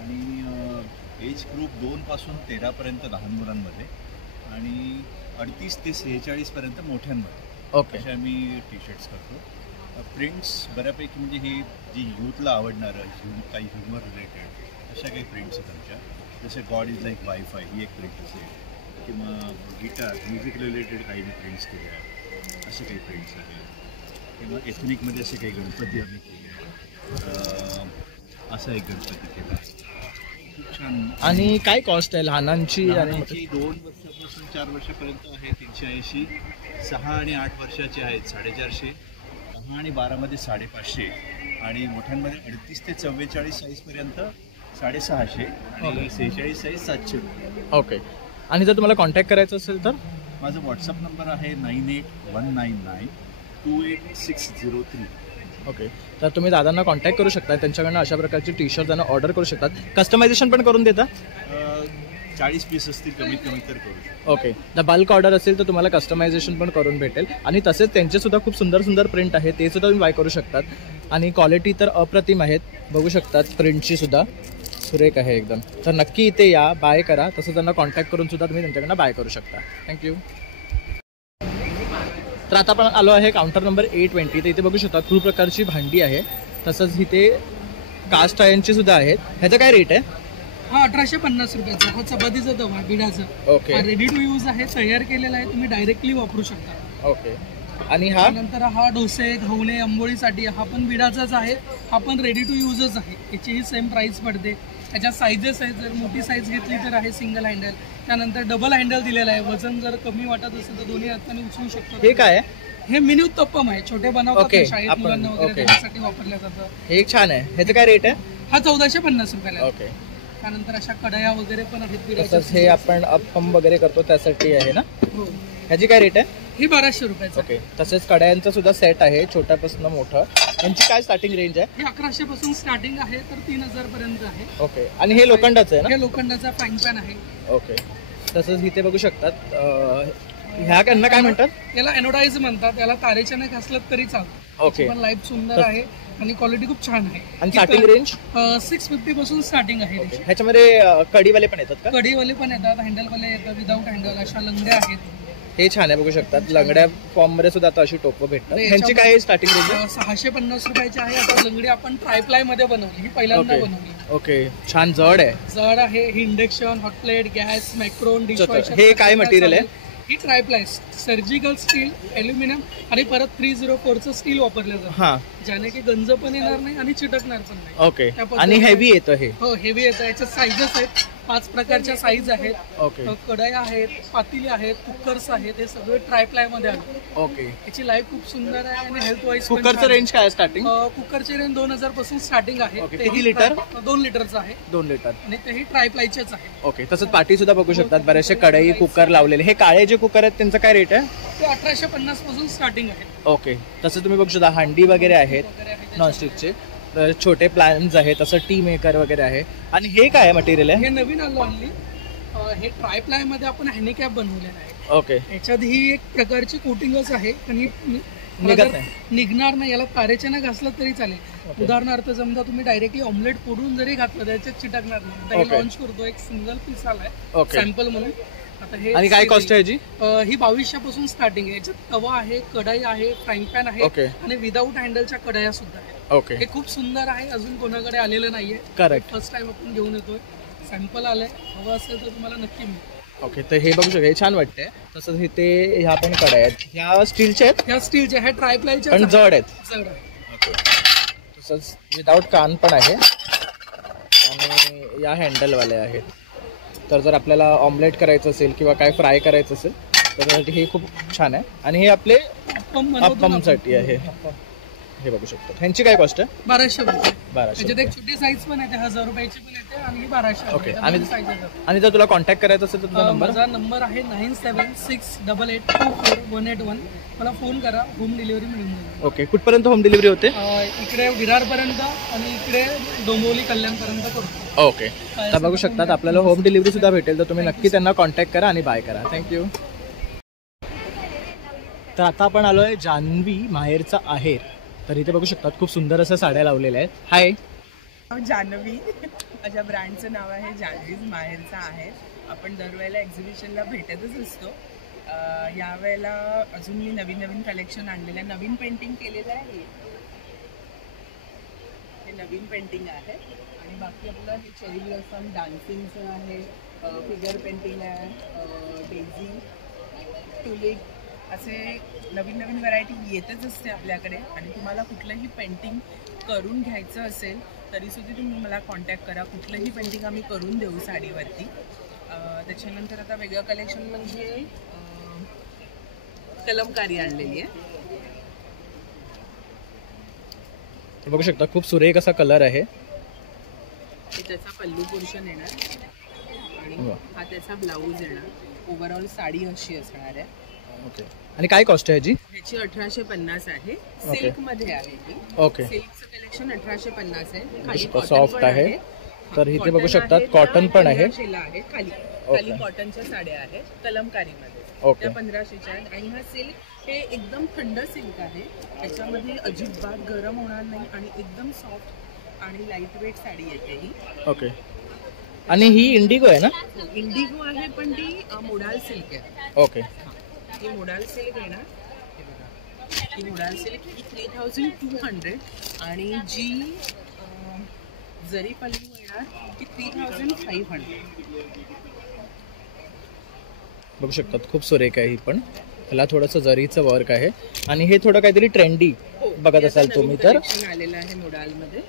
आणि एज ग्रुप 2 पासून 13 पर्यंत लहान मुलांमध्ये आणि 38 ते 46 पर्यंत मोठ्यांमध्ये ओके, असे आम्ही टी शर्ट्स करतो. प्रिंट्स बऱ्यापैकी म्हणजे ही जी यूथला आवडणारं काही ह्युमर रिलेटेड अशा काही प्रिंट्स आहेत आमच्या. जसे गॉड इज लाईक वायफाय ही एक प्रिंट असेल, किंवा गिटार म्युझिक रिलेटेड काही मी प्रिंट्स केले आहेत, असे काही प्रिंट्स आहेत. किंवा एथनिकमध्ये असे काही गणपती आम्ही केले आहेत. असा एक गणपती केला आहे, खूप छान. आणि काय कॉस्ट आहे लहानांची? आणि 2 वर्षापासून 4 वर्षापर्यंत आहे 380, 6 आणि 8 वर्षाचे आहेत 450, 10 आणि 12मध्ये 550, आणि मोठ्यांमध्ये 38 ते 44 साईजपर्यंत 650, आणि 46 साईज 700. ओके. आणि जर तुम्हाला कॉन्टॅक्ट करायचं असेल तर माझा व्हॉट्सअप नंबर आहे 9819928603. ओके. तर तुम्ही दादांना कॉन्टॅक्ट करू शकता, त्यांच्याकडनं अशा प्रकारची टी शर्ट त्यांना ऑर्डर करू शकतात. कस्टमायझेशन पण करून देता? 40 पीस असतील कमीत कमी तर करू शकतो. ओके. जर बल्क ऑर्डर असेल तर तुम्हाला कस्टमायझेशन पण करून भेटेल. आणि तसेच त्यांचे सुद्धा खूप सुंदर सुंदर प्रिंट आहे, ते सुद्धा तुम्ही बाय करू शकतात. आणि क्वालिटी तर अप्रतिम आहेत, बघू शकतात. प्रिंटची सुद्धा सुरेख आहे एकदम. तर नक्की इथे या, बाय करा. तसं त्यांना कॉन्टॅक्ट करून सुद्धा तुम्ही त्यांच्याकडनं बाय करू शकता. थँक्यू. तर आता आपण आलो आहे काउंटर नंबर 820. तर इथे बघू शकता खूप प्रकारची भांडी आहे. तसंच इथे कास्ट आयर्नची सुद्धा आहेत. ह्याचं काय रेट आहे? हा 1850 रुपयाचा. हा चपातीचा तवा बिडाचा. ओके. रेडी टू यूज आहे, तयार केलेला आहे, तुम्ही डायरेक्टली वापरू शकता. ओके. आणि हा नंतर हा डोसे घवणे आंबोळीसाठी हा पण बिडाचाच आहे. हा पण रेडी टू यूजच आहे. याचीही सेम प्राइस पडते. त्याच्या साईजेस आहेत, जर मोठी साईज घेतली तर आहे सिंगल हँडल, त्यानंतर डबल हँडल दिलेला आहे. वजन जर कमी वाटत असेल तर दोन्ही हाताने उचलू शकतो. हे काय आहे? हे मिनी उत्तप्पम आहे, छोटे बनवतात ओके. शाळेत आपण- मुलांना वगैरे ओके. त्यासाठी वापरलं जातं. हे एक छान आहे. ह्याचं काय रेट आहे? हा 1450 रुपयाला आहे. ओके. त्यानंतर अशा कढया वगैरे पण आहेत तसंच बिडाच्या. हे आपण अप्पम वगैरे करतो त्यासाठी आहे ना? हो. ह्याची काय रेट आहे? ही 1200 रुपयाचं. ओके. तसेच कड्यांचा सुद्धा सेट आहे, छोट्यापासून मोठं. यांची काय स्टार्टिंग रेंज आहे? हे 1100 पासून स्टार्टिंग आहे तर 3000 पर्यंत आहे. ओके. आणि हे लोखंडाचं आहे ना? हे लोखंडाचा फ्राईंग पॅन आहे. ओके. तसंच इथे बघू शकतात ह्या त्यांना काय म्हणतात? याला एनोडाइज म्हणतात. याला तारेच्या नाही घासलं तरी चालतं. ओके. पण लाईफ सुंदर आहे आणि क्वालिटी खूप छान आहे. आणि स्टार्टिंग रेंज 650 पासून स्टार्टिंग आहे. ह्याच्यामध्ये कढीवाले पण येतात का? कढीवाले पण येतात, हँडलवाले येतात, विदाऊट हँडल. अशा लंगड्या आहेत. हे छान आहे, बघू शकतात. लंगड्या फॉर्म मध्ये सुद्धा आता अशी टोपं भेटतात. ह्यांची काय स्टार्टिंग रेंज आहे? 650 रुपयाची आहे. आता लंगडी आपण ट्रायप्लाय मध्ये बनवली, ही पहिल्यांदा बनवली. ओके. छान जड आहे. जड आहे. ही इंडक्शन, हॉटप्लेट, गॅस, मायक्रोन, डिशवॉशर. हे काय मटेरियल आहे? ही ट्रायप्लाय सर्जिकल स्टील, ॲल्युमिनियम आणि परत 304चं स्टील वापरलं जातं, हा, ज्याने की गंज पण येणार नाही आणि चिटकणार पण नाही. ओके. त्या पद्धतीने- आणि हेवी येतं हे? हो, हेवी येतं. याच्यात साईजेस आहेत, 5 प्रकारच्या साईज आहेत. ओके. कढया आहेत, पातेली आहेत, कुकर्स आहेत. हे सगळे ट्रायप्लाय मध्ये आहे. ओके. याची लाईफ खूप सुंदर आहे आणि हेल्थ वाईज कुकरचं रेंज काय आहे स्टार्टिंग? कुकरची रेंज 2000 पासून स्टार्टिंग आहे. ओके. किती लिटर? 2 लिटरचं आहे 2 लिटर. आणि तेही ट्रायप्लायचेच आहे. ओके. तसंच पाटी सुद्धा बघू शकतात, बरेचसे कढई कुकर लावलेले. हे काळे जे कुकर आहेत त्यांचं काय रेट आहे? ते 1850 पासून स्टार्टिंग आहे. ओके. तसं तुम्ही बघू शकता हंडी वगैरे आहेत नॉनस्टिकचे, छोटे प्लॅन्स आहेत, तसं टी मेकर वगैरे आहे. आणि हे काय मटेरियल आहे? हे नवीन आलं हल्ली. हे ट्रायप्लाय मध्ये आपण हँडिकॅप बनवलेलं आहे. ओके. याच्यात ही एक प्रकारची कोटिंगच आहे आणि निघत नाही. निघणार नाही. याला तारेच्या न घासलं तरी चालेल. उदाहरणार्थ समजा तुम्ही डायरेक्टली ऑमलेट फोडून जरी घातलं त्याच्यात चिटकणार नाही. आता हे लॉन्च करतो, एक सिंगल पीस आलाय सॅम्पल म्हणून. आता हे आणि काय कॉस्ट आहे याची? ही 2200 पासून स्टार्टिंग आहे. याच्यात तवा आहे, कढाई आहे, फ्राईंग पॅन आहे आणि विदाऊट हँडलच्या कढया सुद्धा आहेत. ओके. हे खूप सुंदर आहे, अजून कोणाकडे आलेलं नाहीये. करेक्ट. फर्स्ट टाइम आपण घेऊन येतोय. सॅम्पल आलंय, हवं असेल तर तुम्हाला नक्की मिळेल. ओके. तर हे बघू शकता, हे छान वाटतंय. तसंच इथे ह्या पण कढया आहेत. ह्या स्टीलच्या आहेत? ह्या स्टीलच्या, ह्या ट्रायप्लायच्या पण जड आहेत. जड आहे. ओके. तसंच विदाऊट कान पण आहे आणि या हँडलवाल्या आहेत. तर जर आपल्याला ऑमलेट करायचं असेल किंवा काय फ्राय करायचं असेल तर त्यासाठी हे खूप छान आहे. आणि हे आपले अप्पमसाठी आहे. हे बघू शकतो. ह्यांची काय कॉस्ट आहे? 1200 रुपये. 1200. त्याच्यात एक छोटी साईज पण येते, 1000 रुपयाची पण येते आणि ही 1200. ओके. आणि जर तुला कॉन्टॅक्ट करायचं असेल तर तुझा नंबर? माझा नंबर आहे 9768824181. मला फोन करा, होम डिलिव्हरी मिळून जाईल. ओके. कुठपर्यंत होम डिलिव्हरी होते? इकडे विरारपर्यंत आणि इकडे डोंबिवली कल्याणपर्यंत करतो. ओके. तर बघू शकतात आपल्याला होम डिलिव्हरी सुद्धा भेटेल. तर तुम्ही नक्की त्यांना कॉन्टॅक्ट करा आणि बाय करा. थँक्यू. तर आता आपण आलो आहे जान्हवी माहेरचा आहेर. तर इथे बघू शकतात खूप सुंदर अशा साड्या लावलेल्या आहेत. हाय. जान्हवी माझ्या ब्रँडचं नाव आहे, जान्हवीज माहेरचा आहे. आपण दरवेळेला एक्झिबिशनला भेटतच असतो. यावेळेला अजून मी नवीन कलेक्शन आणलेलं आहे, नवीन पेंटिंग केलेलं आहे. नवीन पेंटिंग आहे आणि बाकी आपलं हे चेरी ब्लॉसम डान्सिंगचं आहे, फिगर पेंटिंग आहे, डेझी, ट्युलिप असे नवीन नवीन व्हरायटी येतच असते आपल्याकडे. आणि तुम्हाला कुठलंही पेंटिंग करून घ्यायचं असेल तरीसुद्धा तुम्ही मला कॉन्टॅक्ट करा. कुठलंही पेंटिंग आम्ही करून देऊ साडीवरती. त्याच्यानंतर आता वेगळं कलेक्शन म्हणजे कलमकारी आणलेली आहे. बघू शकता खूप सुरेख असा कलर आहे. त्याचा पल्लू पोर्शन येणार आणि हा त्याचा ब्लाऊज येणार. ओव्हरऑल साडी अशी असणार आहे. ओके. आणि काय कॉस्ट आहे जी? ह्याची 1850 आहे. सिल्क मध्ये आहे ही. ओके. सिल्कचं कलेक्शन 1850 आहे. खाली सॉफ्ट आहे. तर इथे बघू शकतात कॉटन पण आहे. खाली खाली कॉटनच्या साड्या आहेत कलमकारीमध्ये. त्या 1500च्या आहेत. आणि हा सिल्क हे एकदम थंड सिल्क आहे. त्याच्यामध्ये अजिबात गरम होणार नाही आणि एकदम सॉफ्ट आणि लाईट वेट साडी येते ही. ओके. आणि ही इंडिगो आहे ना? इंडिगो आहे पण ती मोडाल सिल्क आहे. ओके. ही मोडाल सिल्क आहे ना, ही मोडाल सिल्क ही 3200 आणि जी जरी पल्लू येणार ती 3500. बघू शकतात खूप सुरेख आहे ही पण. त्याला थोडंसं जरीचं वर्क आहे आणि हे थोडं काहीतरी ट्रेंडी बघत असाल तुम्ही तर. आलेलं आहे मोडालमध्ये.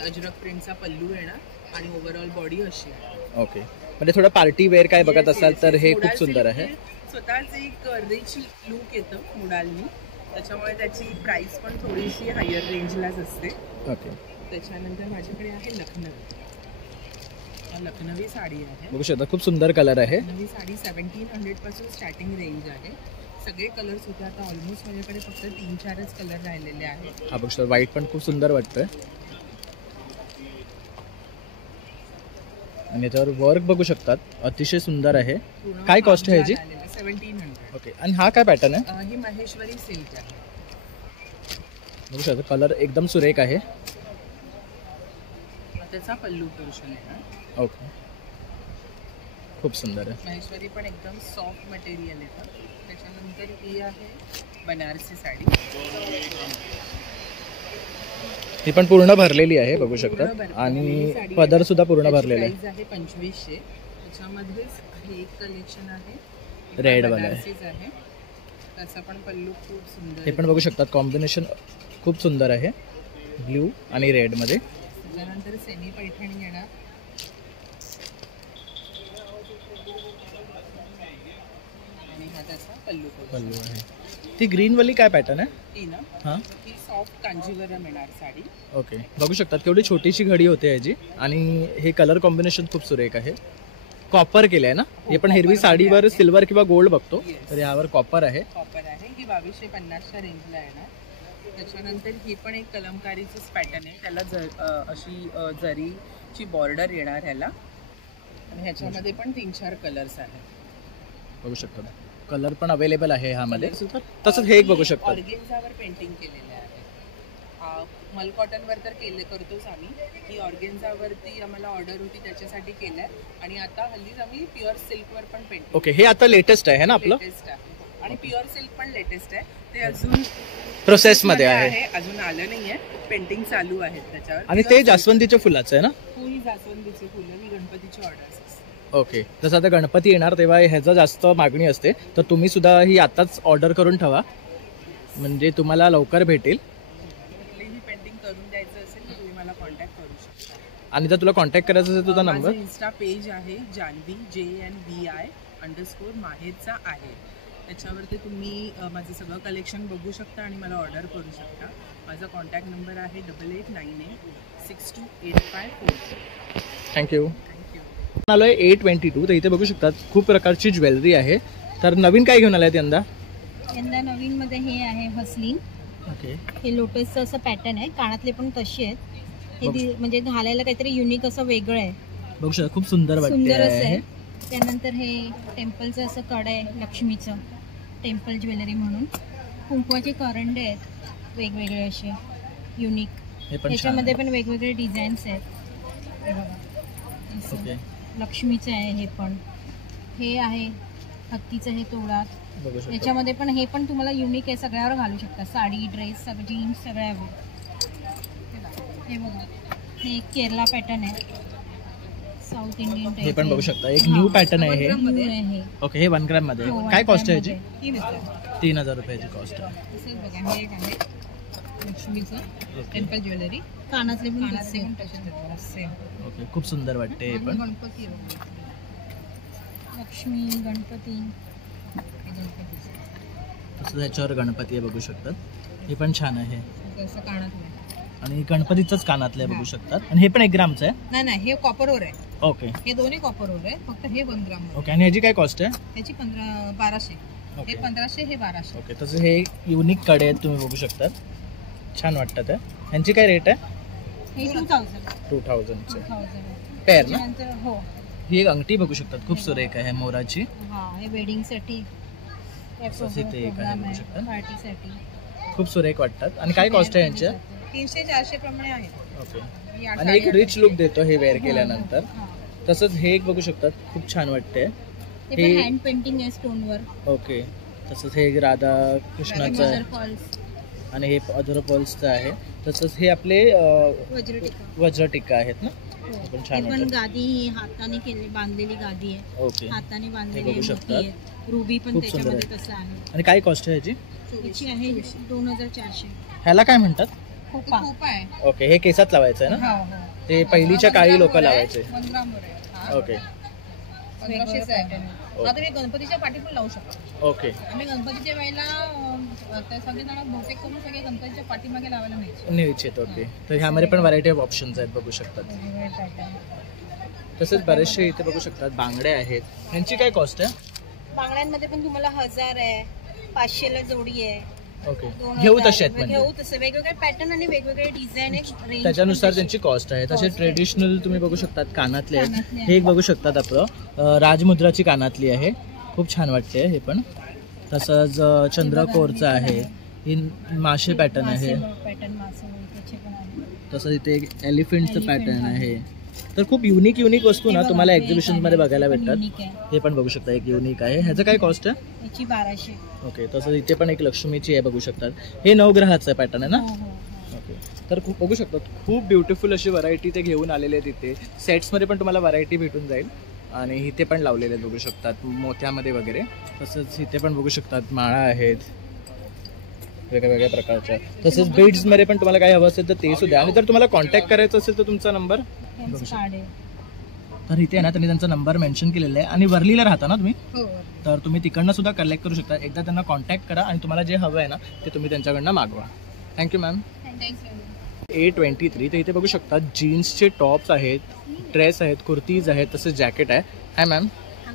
अजरक प्रिंटचा पल्लू येणार आणि ओव्हरऑल बॉडी अशी आहे. ओके. म्हणजे थोडं पार्टी वेअर काय बघत असाल तर हे खूप सुंदर आहे. स्वतःच एक रिच लुक येतं मोडालनी. त्याच्यामुळे त्याची प्राइस पण थोडीशी हायर रेंजलाच असते. ओके. त्याच्यानंतर माझ्याकडे आहे लखनवी. लखनवी साडी आहे. बघू शकता खूप सुंदर कलर आहे. लखनवी साडी 1700 पासून स्टार्टिंग रेंज आहे. सगळे कलर्स होते. आता ऑलमोस्ट माझ्याकडे फक्त 3-4च कलर राहिलेले आहेत. हा बघू शकता व्हाईट पण खूप सुंदर वाटतंय. आणि याच्यावर वर्क बघू शकतात अतिशय सुंदर आहे. काय कॉस्ट आहे याची? 1700. ओके. आणि हा काय पॅटर्न आहे? ही महेश्वरी सिल्क आहे. बघू शकता कलर एकदम सुरेख आहे. त्याचा पल्लू पोर्शन आहे. ओके. खूप सुंदर आहे. महेश्वरी पण एकदम सॉफ्ट मटेरियल येतं. त्याच्यानंतर ही आहे बनारसी साडी. ती पण पूर्ण भरलेली आहे बघू शकतात. आणि पदर सुद्धा पूर्ण भरलेला आहे. 2500. त्याच्यामध्येच हे एक कलेक्शन आहे रेड वाला आहे. त्याचा पण पल्लू खूप सुंदर. हे पण बघू शकतात कॉम्बिनेशन खूप सुंदर आहे ब्ल्यू आणि रेड मध्ये. त्यानंतर सेमी पैठणी येणार. आणि हा त्याचा पल्लू आहे. ती ग्रीन वाली काय पॅटर्न आहे? ती ना, हां, ही सॉफ्ट कांजीवरम येणार साडी. ओके. बघू शकतात केवढी छोटीशी घडी होते याची. आणि हे कलर कॉम्बिनेशन खूप सुरेख आहे. कॉपर केलं आहे ना? हे पण हिरवी साडीवर सिल्वर किंवा गोल्ड बघतो तर यावर कॉपर आहे. कॉपर आहे. ही 2250च्या रेंजला येणार. त्याच्यानंतर ही पण एक कलमकारीचंच पॅटर्न आहे. त्याला अशी जरीची बॉर्डर येणार ह्याला. आणि ह्याच्यामध्ये पण 3-4 कलर्स आहेत. बघू शकता कलर पण अवेलेबल आहे ह्यामध्ये. तसंच हे एक बघू शकता ऑर्गेन्झावर पेंटिंग केलेलं आहे. मल कॉटनवर तर करतोच आम्ही. ही ऑर्गेन्झावरती आम्हाला ऑर्डर होती त्याच्यासाठी केलंय. आणि आता हल्लीच आम्ही प्युअर सिल्कवर पण पेंटिंग. ओके. हे आता लेटेस्ट आहे ना आपलं? लेटेस्ट आहे. आणि प्युअर सिल्क पण लेटेस्ट आहे. ते अजून प्रोसेस मध्ये आहे. अजून आलं नाहीये. पेंटिंग चालू आहे त्याच्यावर. आणि ते जास्वंदीच्या फुलाचं आहे ना? फुल जास्वंदीची फुलं. ही गणपतीची ऑर्डर. ओके. जसं आता गणपती येणार तेव्हा ह्याचं जास्त मागणी असते तर तुम्ही सुद्धा ही आताच ऑर्डर करून ठेवा म्हणजे तुम्हाला लवकर भेटेल. कुठलीही पेंटिंग करून द्यायचं असेल तर तुम्ही मला कॉन्टॅक्ट करू शकता. आणि जर तुला कॉन्टॅक्ट करायचं असेल तुझा नंबर? इन्स्टा पेज आहे जानवी JNVI_ माहेरचा आहे. त्याच्यावरती तुम्ही माझं सगळं कलेक्शन बघू शकता आणि मला ऑर्डर करू शकता. माझा कॉन्टॅक्ट नंबर आहे 8898628544. थँक्यू. आलोय 822. तर इथे बघू शकतात खूप प्रकारची ज्वेलरी आहे. तर नवीन काय घेऊन आलाय यंदा? नवीन मध्ये हे आहे हसलीन. ओके. हे लोटसचं असं पॅटर्न आहे. कानातले पण तशी आहेत. हे म्हणजे घालायला काहीतरी युनिक असं वेगळं आहे. बघू शकता खूप सुंदर सुंदर असं आहे. त्यानंतर हे टेम्पलचं असं कड आहे लक्ष्मीचं. टेम्पल ज्वेलरी म्हणून. कुंकवाचे करंडे आहेत वेगवेगळे असे युनिक. त्याच्यामध्ये पण वेगवेगळे डिझाईन्स आहेत. हे बघा लक्ष्मीचं आहे. हे पण हे आहे हत्तीचं. हे तोडात. याच्यामध्ये पण हे पण तुम्हाला युनिक आहे. सगळ्यावर घालू शकता. साडी ड्रेस सगळं जीन्स सगळ्यावर. हे बघा, हे एक केरला पॅटर्न आहे, साऊथ इंडियन हे पण बघू शकता, एक न्यू पॅटर्न आहे हे. ओके, हे 1 ग्रॅम मध्ये. काय कॉस्ट आहे याची? 3000 रुपयाची कॉस्ट आहे. तसंच बघा, हे एक आहे लक्ष्मीचं टेम्पल ज्वेलरी, कानातले पण कानातले पण तसेच आहेत सेम. ओके, खूप सुंदर वाटते हे पण. गणपती आहे बघा. लक्ष्मी, गणपती. तसं त्याच्यावर गणपती आहे बघू शकतात. हे पण छान आहे असं कानातलं आहे. आणि गणपतीचंच कानातलं आहे बघू शकतात. आणि हे पण 1 ग्रामचं आहे. नाही नाही, हे कॉपरवर आहे. ओके हे दोन्ही कॉपरवर आहे, फक्त हे 1 ग्राम आहे. ओके, आणि याची काय कॉस्ट आहे? त्याची 1200. हे 1500, हे 1200. ओके, तसं हे युनिक कडे आहेत तुम्ही बघू शकतात, छान वाटतात. ह्यांची काय रेट आहे? हे 2000. 2000 2000 पेअर ना? त्यानंतर हो, ही एक अंगठी बघू शकतात, खूप सुरेख आहे मोराची. हा, हे वेडिंग साठी, तसंच इथे एक आहे बघू शकता, पार्टी साठी. खूप सुरेख वाटतात. आणि काय कॉस्ट आहे यांच्या? 300-400 प्रमाणे आहे. ओके, आणि एक रिच लुक देतो हे वेअर केल्यानंतर. तसंच हे एक बघू शकतात, खूप छान वाटते. हे पण हँड पेंटिंग आहे स्टोनवर. ओके, तसंच हे राधा कृष्णाचं आहे फॉल्स आणि हे अधर पॉल्सचं आहे. तसंच हे आपले वज्रटिक्का आहेत ना, पण हे छान पण वाटतं. गादी हाताने बांधलेली गादी आहे. ओके, हाताने हे बांधलेली बघू मोठी शकतात. आहे. रुबी पण खूप सुंदर त्याच्यामध्ये आहे. तसं आहे. आणि काय कॉस्ट आहे याची? याची आहे 2400. ह्याला काय म्हणतात? खोपा. खूप आहे. ओके, हे केसात लावायचं आहे ना? हो हो, ते पहिलीच्या काळी लोक लावायचे. 1 ग्रामवर आहे. हा, ओके 1500 आहे. आता तुम्ही गणपतीच्या पाठी पण लावू शकता. ओके, आम्ही गणपतीच्या वेळेला ते सगळेजण बहुतेक करून सगळे गणपतीच्या पाठीमागे लावायला मिळायचे. न्यूच ओके. तर ह्यामध्ये पण व्हरायटी ऑफ ऑप्शन्स आहेत बघू शकतात. तसेच बरेचसे इथे बघू शकतात बांगड्या आहेत. ह्यांची काय कॉस्ट आहे? बांगड्यांमध्ये पण तुम्हाला 1000 आहे, 500 ला जोडी आहे. ओके, 2000 घेऊ तसे आहेत म्हणजे घेऊ तसे वेगवेगळे पॅटर्न आणि वेगवेगळे डिझाईन आहे. त्याच्यानुसार त्यांची कॉस्ट आहे. तसे ट्रेडिशनल तुम्ही बघू शकतात कानातले आहेत. हे एक बघू शकतात आपलं राजमुद्राची कानातली आहे, खूप छान वाटते हे पण. तसंच चंद्रकोरचं आहे, ही मासे पॅटर्न आहे. पॅटर्न मासे त्याचे पण आहे. तसंच इथे एक एलिफंटचं पॅटर्न आहे. तर खूप युनिक वस्तू ना तुम्हाला एक्झिबिशन मध्ये बघायला भेटतात. हे पण बघू शकता, एक युनिक आहे. ह्याचं काय कॉस्ट आहे? याची 1200. ओके, तसंच इथे पण एक लक्ष्मीची आहे बघू शकतात. हे नवग्रहाचं पॅटर्न आहे ना? ओके, तर खूप बघू शकतात, खूप ब्युटिफुल अशी व्हरायटी ते घेऊन आलेले आहेत. इथे सेट्समध्ये पण तुम्हाला व्हरायटी भेटून जाईल. आणि इथे पण लावलेले आहेत बघू शकतात मोत्यामध्ये वगैरे. तसंच इथे पण बघू शकतात माळा आहेत वेगवेगळ्या प्रकारच्या. तसंच बीड्समध्ये पण तुम्हाला काही हवं असेल तर ते सुद्धा. आणि जर तुम्हाला कॉन्टॅक्ट करायचं असेल तर तुमचा नंबर तर इथे आहे ना, त्यांनी त्यांचा नंबर मेन्शन केलेला आहे. आणि वर्लीला राहता ना तुम्ही? हो, तर तुम्ही तिकडनं सुद्धा कलेक्ट करू शकता. एकदा त्यांना कॉन्टॅक्ट करा आणि तुम्हाला जे हवं आहे ना ते तुम्ही त्यांच्याकडनं मागवा. Thank you ma'am. थँक्स. 823. तर इथे बघू शकता जीन्सचे टॉप्स आहेत, ड्रेस आहेत, कुर्तीज आहेत, तसेच जॅकेट आहे. हाय मॅम,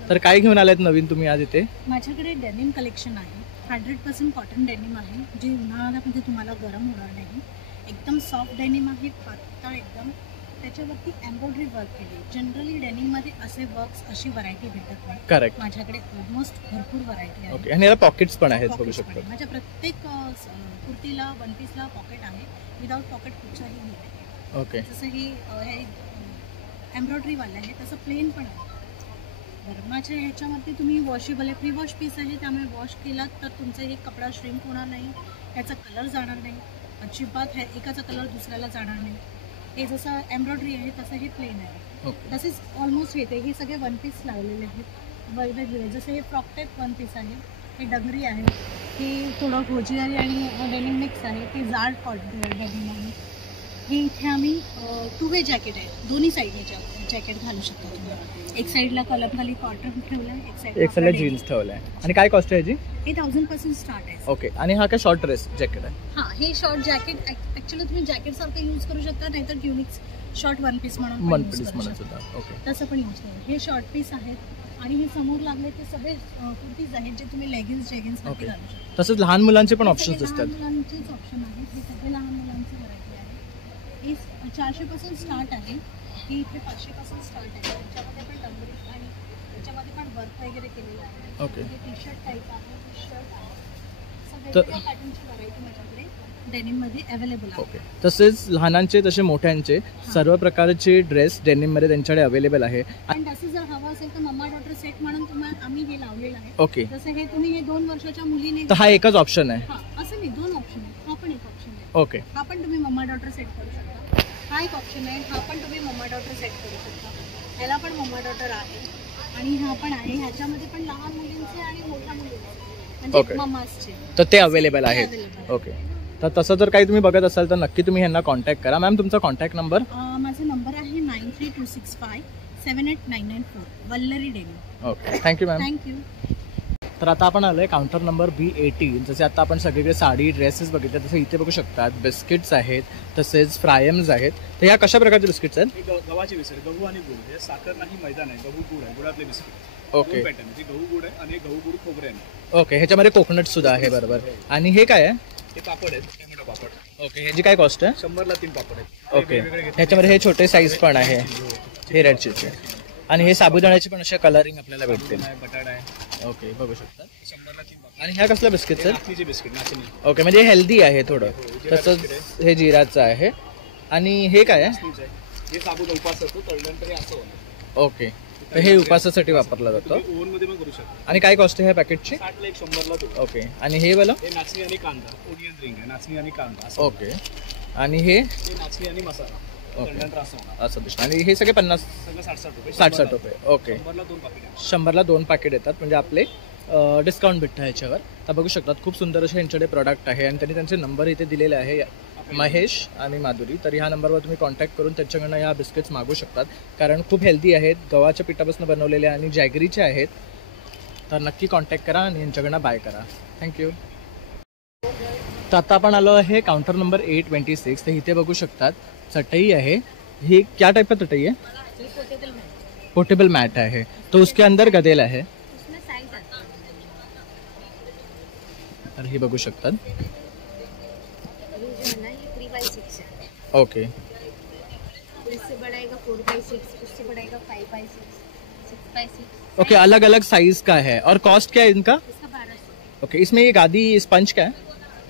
तर काय घेऊन आलात नवीन तुम्ही आज इथे? माझ्याकडे डेनिम कलेक्शन आहे. 100% कॉटन डेनिम आहे, जे उन्हाळ्यामध्ये तुम्हाला गरम होणार नाही. एकदम सॉफ्ट डेनिम आहे, पातळ एकदम. त्याच्यावरती एम्ब्रॉयडरी वर्क केली. जनरली डेनिममध्ये असे वर्क्स, अशी व्हरायटी भेटत नाही. करेक्ट. माझ्याकडे ऑलमोस्ट भरपूर व्हरायटी आहे. ओके, आणि याला पॉकेट्स पण आहेत बघू शकता. माझ्या प्रत्येक कुर्तीला, वन पीसला पॉकेट आहे. विदाउट पॉकेट कुठचाही नाही. ओके, जसं ही हे एम्ब्रॉयडरीवालं आहे तसं प्लेन पण आहे. बरं, माझ्या ह्याच्यावरती तुम्ही वॉशेबल आहे, प्री वॉश पीस आहे, त्यामुळे वॉश केलात तर तुमचा हे कपडा श्रिंक होणार नाही, त्याचा कलर जाणार नाही अजिबात. एकाचा कलर दुसऱ्याला जाणार नाही. हे जसं एम्ब्रॉयडरी आहे तसं हे प्लेन आहे. तसेच ऑलमोस्ट येते. हे सगळे वन पीस लावलेले आहेत वेगवेगळे. जसं हे फ्रॉक टाईप वन पीस आहे, हे डगरी आहे, हे थोडं गोजियारी आणि डेनिम मिक्स आहे, ते जाड कॉटन डेनिम आहे. हे इथे आम्ही 2 वे जॅकेट आहे, दोन्ही साईडने जॅकेट घालू शकता तुम्ही. एक साईडला कलमखाली कॉटन ठेवलं आहे, एक साईडला जीन्स ठेवलं आहे. आणि काय कॉस्ट आहे याची? हे 1000 स्टार्ट आहे. ओके, आणि हा काय शॉर्ट ड्रेस जॅकेट आहे? हां, हे शॉर्ट जॅकेट ॲक्च्युली तुम्ही जॅकेट सारखं यूज करू शकता, नाहीतर युनिक शॉर्ट वन पीस म्हणून वन पीस म्हणून सुद्धा. ओके, तसं पण यूज करू. हे शॉर्ट पीस आहेत आणि हे समोर लागले ते सगळे कुर्तीज आहेत जे तुम्ही लेगिन्स जेगिन्स घालू शकता. तसंच लहान मुलांचे पण ऑप्शन्स असतात. लहान मुलांचेच ऑप्शन आहेत. हे सगळे लहान मुलांची व्हरायटी आहे. हे 400 स्टार्ट आहे. ही इथे 500 स्टार्ट आहे. त्याच्यामध्ये पण डंबरी आणि त्याच्यामध्ये पण वर्क वगैरे केलेलं आहे. ओके, टी शर्ट टाईप आहे, शर्ट आहे, सगळ्या पॅटर्नची व्हरायटी माझ्याकडे डेनिममध्ये अवेलेबल आहे. ओके, तसेच लहानांचे तसे मोठ्यांचे सर्व प्रकारचे ड्रेस डेनिममध्ये त्यांच्याकडे अवेलेबल आहे. आणि तसं जर हवं असेल तर मम्मा डॉटर सेट म्हणून तुम्हाला आम्ही हे लावलेलं आहे. ओके, जसं हे तुम्ही हे 2 वर्षाच्या मुलीने, तर हा एकच ऑप्शन आहे? हां, असं नाही, 2 ऑप्शन आहे. हा पण एक ऑप्शन आहे. ओके, हा पण तुम्ही मम्मा डॉटर सेट करू शकता. हा एक ऑप्शन आहे. हा पण तुम्ही मम्मा डॉटर सेट करू शकता. ह्याला पण मम्मा डॉटर आहे आणि हा पण आहे. ह्याच्यामध्ये पण लहान मुलींचे आणि मोठ्या मुलींचे म्हणजे Okay. मम्मासचे तर ते अवेलेबल आहेत. available. ओके, तर तसं जर काही तुम्ही बघत असाल तर नक्की तुम्ही ह्यांना कॉन्टॅक्ट करा. मॅम तुमचा कॉन्टॅक्ट नंबर? माझा नंबर आहे 9326578994 Vallari daily. Okay, thank you ma'am. Thank you. तर आता आपण आलोय काउंटर नंबर B80. जसे आता आपण सगळीकडे साडी ड्रेसेस बघितले तसे इथे बघू शकतात बिस्किट्स आहेत, तसेच फ्रायम्स आहेत. तर ह्या कशा प्रकारचे बिस्किट्स आहेत? गव्हाचे बिस्किट, गहू आणि गुळ. हे साखर नाही, मैदा नाही, गहू गुळ आहे. गुळातले बिस्किट. ओके पॅटर्न ते गहू गुळ आहे आणि गहू गुळ खोबरे आहे. ओके, ह्याच्यामध्ये कोकोनट सुद्धा आहे. बरोबर. आणि हे काय आहे? हे पापड आहेत, टोमॅटो पापड. ओके, ह्याची काय कॉस्ट आहे? 100ला 3 पापड आहेत. ओके, ह्याच्यामध्ये हे छोटे साईज पण आहे, हे रेड चिल्ली. आणि हे साबुदाण्याचे पण असे कलरिंग आपल्याला भेटतील. बटाटा आहे. ओके, बघू शकता. 100ला 3 पापड. आणि ह्या कसल्या बिस्किट्स आहेत? नाचणीचे बिस्किट, नाचणी. ओके, म्हणजे हेल्दी आहे थोडं. तसंच हे जिराचं आहे. आणि हे काय आहे? हे साबुदा उपास असतो, तळल्यानंतर हे असं होतं. ओके, तर हे उपासासाठी वापरला जातो. ओव्हन मध्ये पण करू शकतो. आणि काय कॉस्ट आहे ह्या पॅकेटची? 60ला 100ला 2. ओके, आणि हे वाला? हे नाचणी आणि कांदा, ओनियन रिंग आहे, नाचणी आणि कांदा. ओके, आणि हे नाचणी आणि मसाला. तळल्यानंतर असं होणार. असं दिसतं. आणि हे सगळे 50 सगळं 60 रुपये. 60 रुपये. ओके, 100ला 2 पाकिट. 100ला 2 पॅकेट येतात, म्हणजे आपले डिस्काउंट भेटतं ह्याच्यावर. तर बघू शकतात खूप सुंदर असे यांच्याकडे प्रॉडक्ट आहे आणि त्यांनी त्यांचे नंबर इथे दिलेले आहे, महेश आणि माधुरी. तर ह्या नंबरवर तुम्ही कॉन्टॅक्ट करून त्यांच्याकडनं ह्या बिस्किट्स मागू शकतात, कारण खूप हेल्दी आहेत, गव्हाच्या पिठापासून बनवलेले आणि जॅगरीचे आहेत. तर नक्की कॉन्टॅक्ट करा आणि यांच्याकडनं बाय करा. थँक्यू. तर आता आपण आलो आहे काउंटर नंबर 826. तर इथे बघू शकतात चटई आहे. ही क्या टाइप का चटई है? पोर्टेबल मैट है, तो उसके अंदर गदेल है. तर हे बघू शकतात. ओके, इससे बढ़ाएगा 4x6, उससे बढ़ाएगा 5x6, 6x6. ओके, अलग अलग साइज का है. और कॉस्ट क्या है इनका? इसका 1200. ओके, इसमें ये गादी स्पंज का है?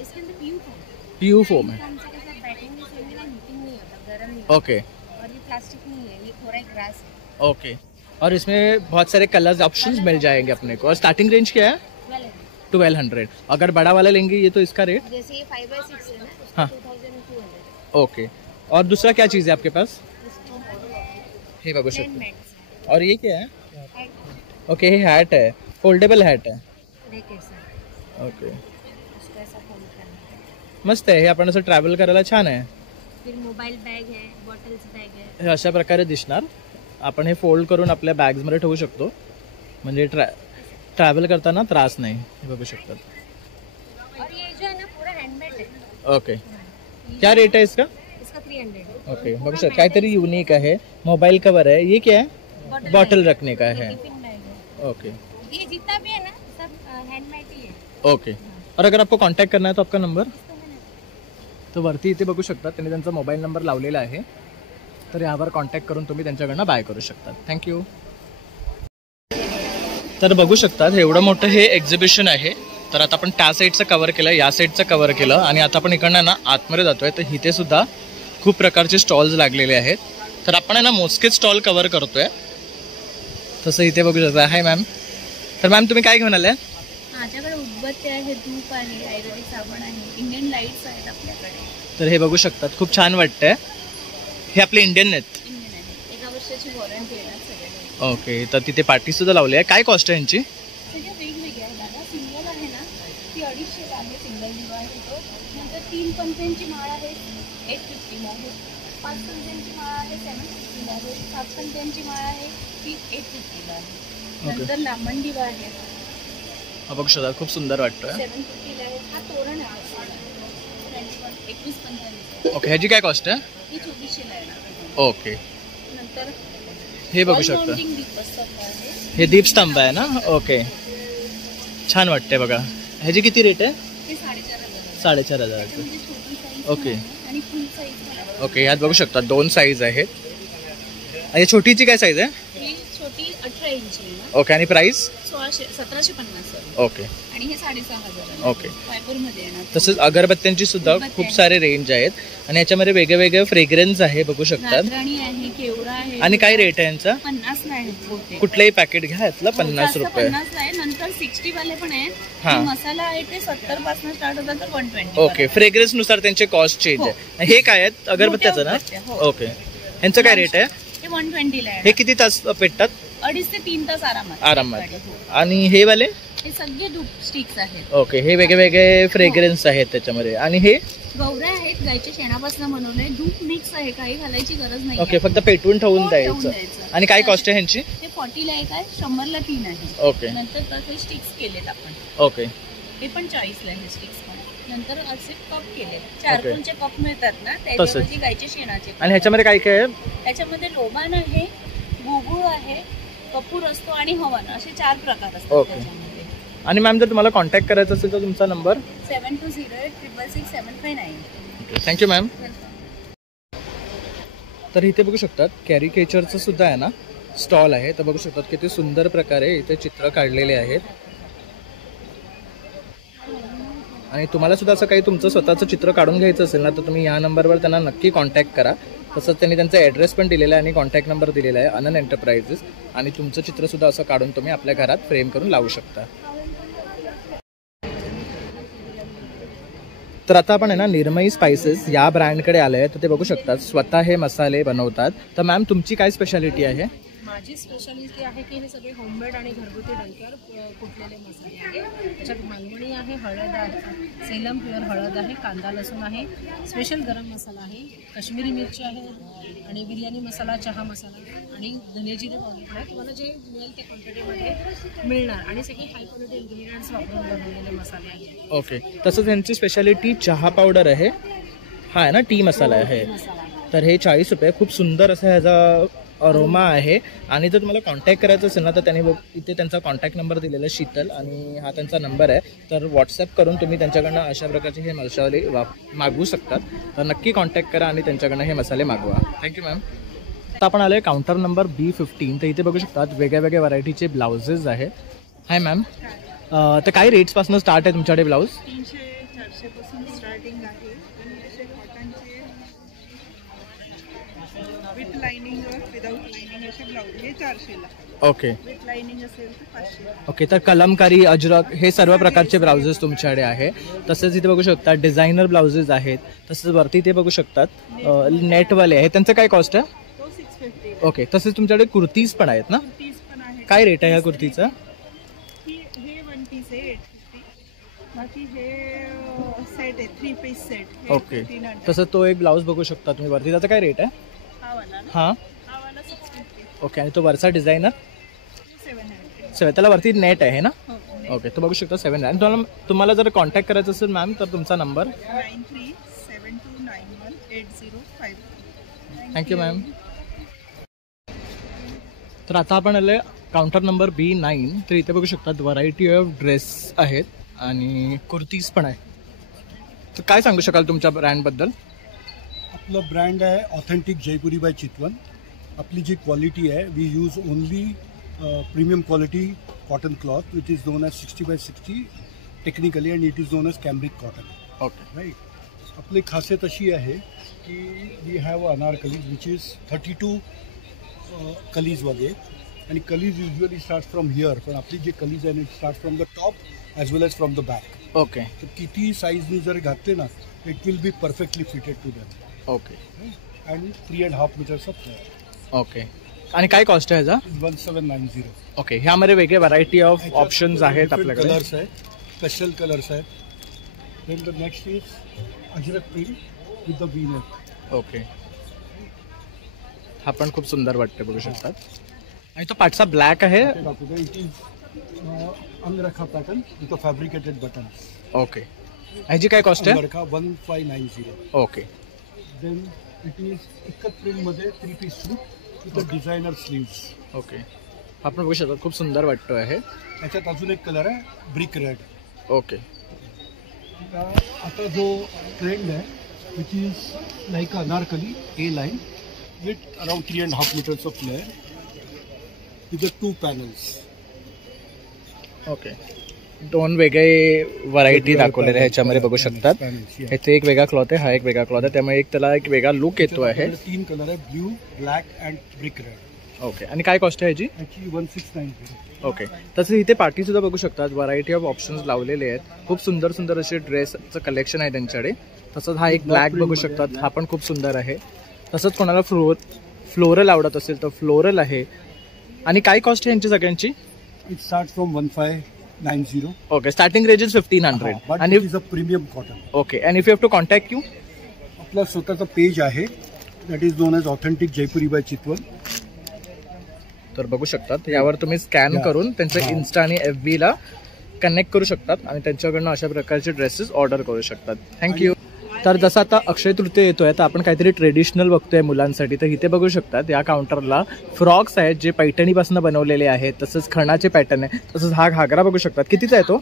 इसके अंदर पीयू फोम. पीयू फोम है. हमसे कैसा बैटिंग में सेम ना, हीटिंग नहीं होता, गर्म नहीं ओके. होता. और ये प्लास्टिक नहीं है, ये थोड़ा ग्रास है. ओके, और इसमें बहुत सारे कलर्स ऑप्शंस मिल जाएंगे अपने को. और स्टार्टिंग रेंज क्या है? 1200. अगर बड़ा वाला लेंगे ये तो इसका रेट? जैसे ये 5x6 है ना, उसका हाँ. 2200. ओके, और दूसरा क्या चीज़ है आपके पास? हे बघू शकतो. और ये क्या है? ओके, हे हॅट है, फोल्डेबल हॅट है. ओके, मस्त आहे. हे आपण असं ट्रॅव्हल करायला छान आहे. फिर मोबाईल बॅग है, बॉटल्स बॅग है. हे अशा प्रकारे दिसणार. आपण हे फोल्ड करून आपल्या बॅग्समध्ये ठेवू शकतो, म्हणजे ट्रॅव्हल करताना त्रास नाही. हे बघू शकतात. और ये जो है ना पूरा हैंडमेड है. ओके, क्या रेट है इसका? इसका 300. ओके, बघू शकता काहीतरी युनिक आहे. मोबाईल कवर है. ये क्या है? बॉटल रखने का है. टिफिन बैग है. ओके, ये जितना भी है ना सब हैंडमेड ही है. ओके. और अगर आपको कांटेक्ट करना है तो आपका नंबर तो वरती इथे बघू शकता. त्यांनी त्यांचा मोबाईल नंबर लावलेला आहे, तर यावर कॉन्टॅक्ट करून तुम्ही त्यांच्याकडनं बाय करू शकता. थँक्यू. तर बघू शकतात एवढं मोठं हे एक्झिबिशन आहे. तर आता आपण त्या साईडचं कव्हर केलं, या साईडचं कव्हर केलं आणि आता आपण इकडनं ना आतमध्ये जातोय. तर इथे सुद्धा खूप प्रकारचे स्टॉल्स लागलेले आहेत. तर आपण आहे ना मोजकेच स्टॉल कव्हर करतोय. तसं इथे बघू शकता. हाय मॅम. तर मॅम तुम्ही काय घेऊन आले? माझ्याकडे उदबत्ती आहे, धूप आहे, आयुर्वेदिक साबण आहे, इंडियन लाईट्स आहेत आपल्याकडे. तर हे बघू शकतात खूप छान वाटतंय. हे आपले इंडियन आहेत. इंडियन आहे. 1 वर्षाची वॉरंटी आहे ना सगळ्या. ओके, तर तिथे पार्टी सुद्धा लावली आहे. काय कॉस्ट आहे यांची? सगळ्या वेगवेगळ्या आहे दादा. सिंगल आहे ना ती 250 आहे, सिंगल दिवा आहे तो. नंतर 3 पंत्यांची माळ आहे 850 आहे. 5 पंत्यांची माळ आहे 750 आहे. 7 पंत्यांची माळ आहे ती 850 आहे. नंतर लांबण दिवा आहे हा बघू शकता खूप सुंदर वाटतोय. 750 आहे. हा तोरण आहे 21 पंत्यांचा. ओके, ह्याची काय कॉस्ट आहे? ही 2400 आहे ना. ओके, नंतर हे बघू शकता. दीपस्तंभ आहे. हे दीपस्तंभ आहे ना. ओके, छान वाटतंय बघा. ह्याची किती रेट आहे? हे 4500. 4500. म्हणजे छोटी साईज ओके. आणि फुल साईज पण आहे. ओके, यात बघू शकता 2 साईज आहेत. आणि छोटीची काय साईज आहे? ही छोटी 18 इंची आहे ना. ओके, आणि प्राइस? 1750. ओके, आणि हे 6,500. ओके. फायबरमध्ये येणार. तसंच अगरबत्त्यांची सुद्धा खूप सारे रेंज आहेत आणि याच्यामध्ये वेगळे वेगळे फ्रेग्रन्स आहे बघू शकतात. रातराणी आहे, केवडा आहे. आणि काय रेट आहे यांचा? 50 ला आहे. कुठलंही पॅकेट घ्या यातलं 50 रुपये. 50 आहे. नंतर 60 वाले पण आहेत. हा. मसाला आहे ते 70 पासून स्टार्ट होतात तर 120. ओके. फ्रेग्रन्स नुसार त्यांचे कॉस्ट चेंज आहे. हे काय आहेत? अगरबत्त्याचं ना? ओके. यांचं काय रेट आहे? हे 120 ला आहे. हे किती तास पेटतात? 2.5 ते 3 तास आरामात. आणि हे वाले? हे सगळे धूप स्टिक्स आहेत. ओके. हे वेगळे वेगळे फ्रेग्रन्स आहेत त्याच्यामध्ये. आणि हे गौऱ्या आहेत गायच्या शेणापासून बनवलंय. धूप मिक्स आहे, काही घालायची गरज नाही. ओके. फक्त पेटवून ठेवून द्यायचं. आणि काय कॉस्ट आहे ह्यांची? ते 40 ला एक आहे, 100 ला 3 आहे. ओके. नंतर तसे स्टिक्स केलेत आपण. ओके. हे पण 40 ला आहे स्टिक्स पण. नंतर असे कप केले, चारकोनचे कप मिळतात ना, त्याच्यामध्ये गायच्या शेणाचे. आणि ह्याच्यामध्ये काय काय आहे? त्याच्यामध्ये लोबान आहे, गुगुळ आहे, कपूर असतो आणि हवन, असे 4 प्रकार असतात. ओके. आणि मॅम जर तुम्हाला कॉन्टॅक्ट करायचा असेल तर तुमचा नंबर? 7208666759. Thank you ma'am. तर इथे बघू शकतात कॅरिकेचरचं सुद्धा आहे ना स्टॉल आहे. तर बघू शकतात किती सुंदर प्रकारे इथे चित्र काढलेले आहेत. आणि तुम्हाला सुद्धा असं काही तुमचं स्वतःचं चित्र काढून घ्यायचं असेल ना तर तुम्ही या नंबरवर त्यांना नक्की कॉन्टॅक्ट करा. तसंच त्यांनी त्यांचा ॲड्रेस पण दिलेला आहे आणि कॉन्टॅक्ट नंबर दिलेला आहे, आनंद एंटरप्राइजेस. आणि तुमचं चित्रसुद्धा असं काढून तुम्ही आपल्या घरात फ्रेम करून लावू शकता. तर आता आपण आहे ना निर्मई स्पाइसेस या ब्रँडकडे आले आहे. तर ते बघू शकतात स्वतः हे मसाले बनवतात. तर मॅम तुमची काय स्पेशालिटी आहे? माझी स्पेशालिटी आहे की हे सगळे होममेड आणि घरगुती डंकर कुटलेले मसाले आहेत. त्याच्यात मालवणी आहे, हळद आहे, सेलम प्युअर हळद आहे, कांदा लसूण आहे, स्पेशल गरम मसाला आहे, काश्मीरी मिरची आहे आणि बिर्याणी मसाला, चहा मसाला आणि धनेजिरे पावडर आहे. तुम्हाला जे मिळेल त्या क्वांटिटीमध्ये मिळणार आणि सगळे हाय क्वालिटी इन्ग्रेडियंट्स वापरून बनवलेले मसाले आहेत. ओके. तसंच त्यांची स्पेशालिटी चहा पावडर आहे, हा आहे ना टी मसाला आहे. तर हे 40 रुपये. खूप सुंदर असं ह्याचा अरोमा आहे. आणि जर तुम्हाला कॉन्टॅक्ट करायचं असेल ना तर त्यांनी इथे त्यांचा कॉन्टॅक्ट नंबर दिलेला आहे शीतल, आणि हा त्यांचा नंबर आहे. तर व्हॉट्सअप करून तुम्ही त्यांच्याकडनं अशा प्रकारचे हे मसाले मागवू शकतात. तर नक्की कॉन्टॅक्ट करा आणि त्यांच्याकडनं हे मसाले मागवा. Thank you ma'am. आता आपण आलो आहे काउंटर नंबर B15. तर इथे बघू शकतात वेगळ्या वेगळ्या व्हरायटीचे ब्लाउजेस आहेत. हाय मॅम. तर काही रेट्सपासून स्टार्ट आहे तुमच्याकडे ब्लाऊज? 300-400 पासून स्टार्टिंग आहे. आणि असे कॉटनचे विथ लाइनिंग विदाउट लाइनिंग असे ब्लाउज हे 400 ला. ओके. विथ लाइनिंग असेल तर 500. ओके. तर कलमकारी, अजरक हे सर्व प्रकारचे ब्लाउजेस तुमच्याकडे आहे. तसेच इथे बघू शकतात डिझायनर ब्लाउजेस आहेत. तसेच वरती ते बघू शकतात नेटवाले आहेत. त्यांचं काय कॉस्ट आहे? 650. ओके. तसेच तुमच्याकडे कुर्तीज पण आहेत ना? कुर्तीज पण आहे. काय रेट आहे ह्या कुर्तीचा? हे 1 पीस आहे 850. बाकी हे सेट आहे 3 पीस सेट. ओके. तसंच तो एक ब्लाऊज बघू शकता तुम्ही वरती, त्याचा काय रेट आहे? हां. ओके. आणि तो वरचा डिझायनर 700. त्याला वरती नेट आहे ना? ओके. तो बघू शकता 700. आणि तुम्हाला जर कॉन्टॅक्ट करायचं असेल मॅम तर तुमचा नंबर? 9372918055. Thank you ma'am. तर आता आपण आले काउंटर नंबर B9. तर इथे बघू शकतात व्हरायटी ऑफ ड्रेस आहेत आणि कुर्तीज पण आहे. तर काय सांगू शकाल तुमच्या ब्रँडबद्दल? आपलं ब्रँड आहे ऑथेंटिक जयपुरी बाय चितवन. आपली जी क्वालिटी आहे we use only premium quality cotton cloth which is known as 60x60 technically and it is known as cambric cotton. Okay. Right. आपली खासियत अशी आहे की we have anarkalis which is 32 कलीजवाले आणि कलीज युजली स्टार्ट फ्रॉम हिअर. पण आपली जी कलीज आहे it start from the top as well as from the back. Okay. तर किती साईजनी जर घातले ना it will be perfectly fitted to that. Okay. आणि 3.5 मीटर्स ऑफ. ओके. आणि काय कॉस्ट आहे ह्याचा? 1790. ओके. ह्यामध्ये वेगळे व्हरायटी ऑफ ऑप्शन्स आहेत आपल्याकडे. कलर्स आहेत, स्पेशल कलर्स आहेत. Then the next is Ajrakh print with the V neck. Okay. हा पण खूप सुंदर वाटते बघू शकतात. आणि तो पाठचा ब्लॅक आहे. It is angrakha pattern with a fabricated button. Okay. ह्याची काय कॉस्ट आहे? Angrakha 1590. Okay. Then it is ikat प्रिंटमध्ये 3 piece suit with designer sleeves. Okay. आपण बघू शकता खूप सुंदर वाटतो आहे. याच्यात अजून एक कलर आहे ब्रिक रेड. ओके. आता जो ट्रेंड आहे which is like Anarkali A line with around 3.5 metres of flare with the 2 panels. Okay. दोन वेगळे व्हरायटी दाखवलेले ह्याच्यामध्ये बघू शकतात. इथे एक वेगळा क्लॉथ आहे, हा एक वेगळा क्लॉथ आहे, त्यामुळे एक त्याला एक वेगळा लुक येतो आहे. 3 कलर आहे, blue, black and brick red. Okay. आणि काय कॉस्ट आहे ह्याची? 1690. ओके. तसं इथे पार्टी सुद्धा बघू शकतात, व्हरायटी ऑफ ऑप्शन्स लावलेले आहेत. खूप सुंदर सुंदर असे ड्रेसचं कलेक्शन आहे त्यांच्याकडे. तसंच हा एक ब्लॅक बघू शकतात, हा पण खूप सुंदर आहे. तसंच कोणाला फ्लोरल आवडत असेल तर फ्लोरल आहे. आणि काय कॉस्ट आहे यांची सगळ्यांची? It start from 1590. Okay. Starting range is 1500. आणि it is a premium cotton. Okay. And if you have to contact you, आपला स्वतःचा पेज आहे, that is known as authentic Jaipuri by Chitvan. तर बघू शकतात, यावर तुम्ही स्कॅन करून त्यांचं इन्स्टा आणि FB ला कनेक्ट करू शकतात आणि त्यांच्याकडनं अशा प्रकारचे ड्रेसेस ऑर्डर करू शकतात. थँक्यू. तर जसं आता अक्षय तृतीया येतोय, तर आपण काहीतरी ट्रेडिशनल बघतोय मुलांसाठी. तर इथे बघू शकतात या काउंटरला फ्रॉक्स आहेत जे पैठणीपासून बनवलेले आहेत. तसंच खणाचे पॅटर्न आहे. तसंच हा घागरा बघू शकतात. कितीचा आहे तो?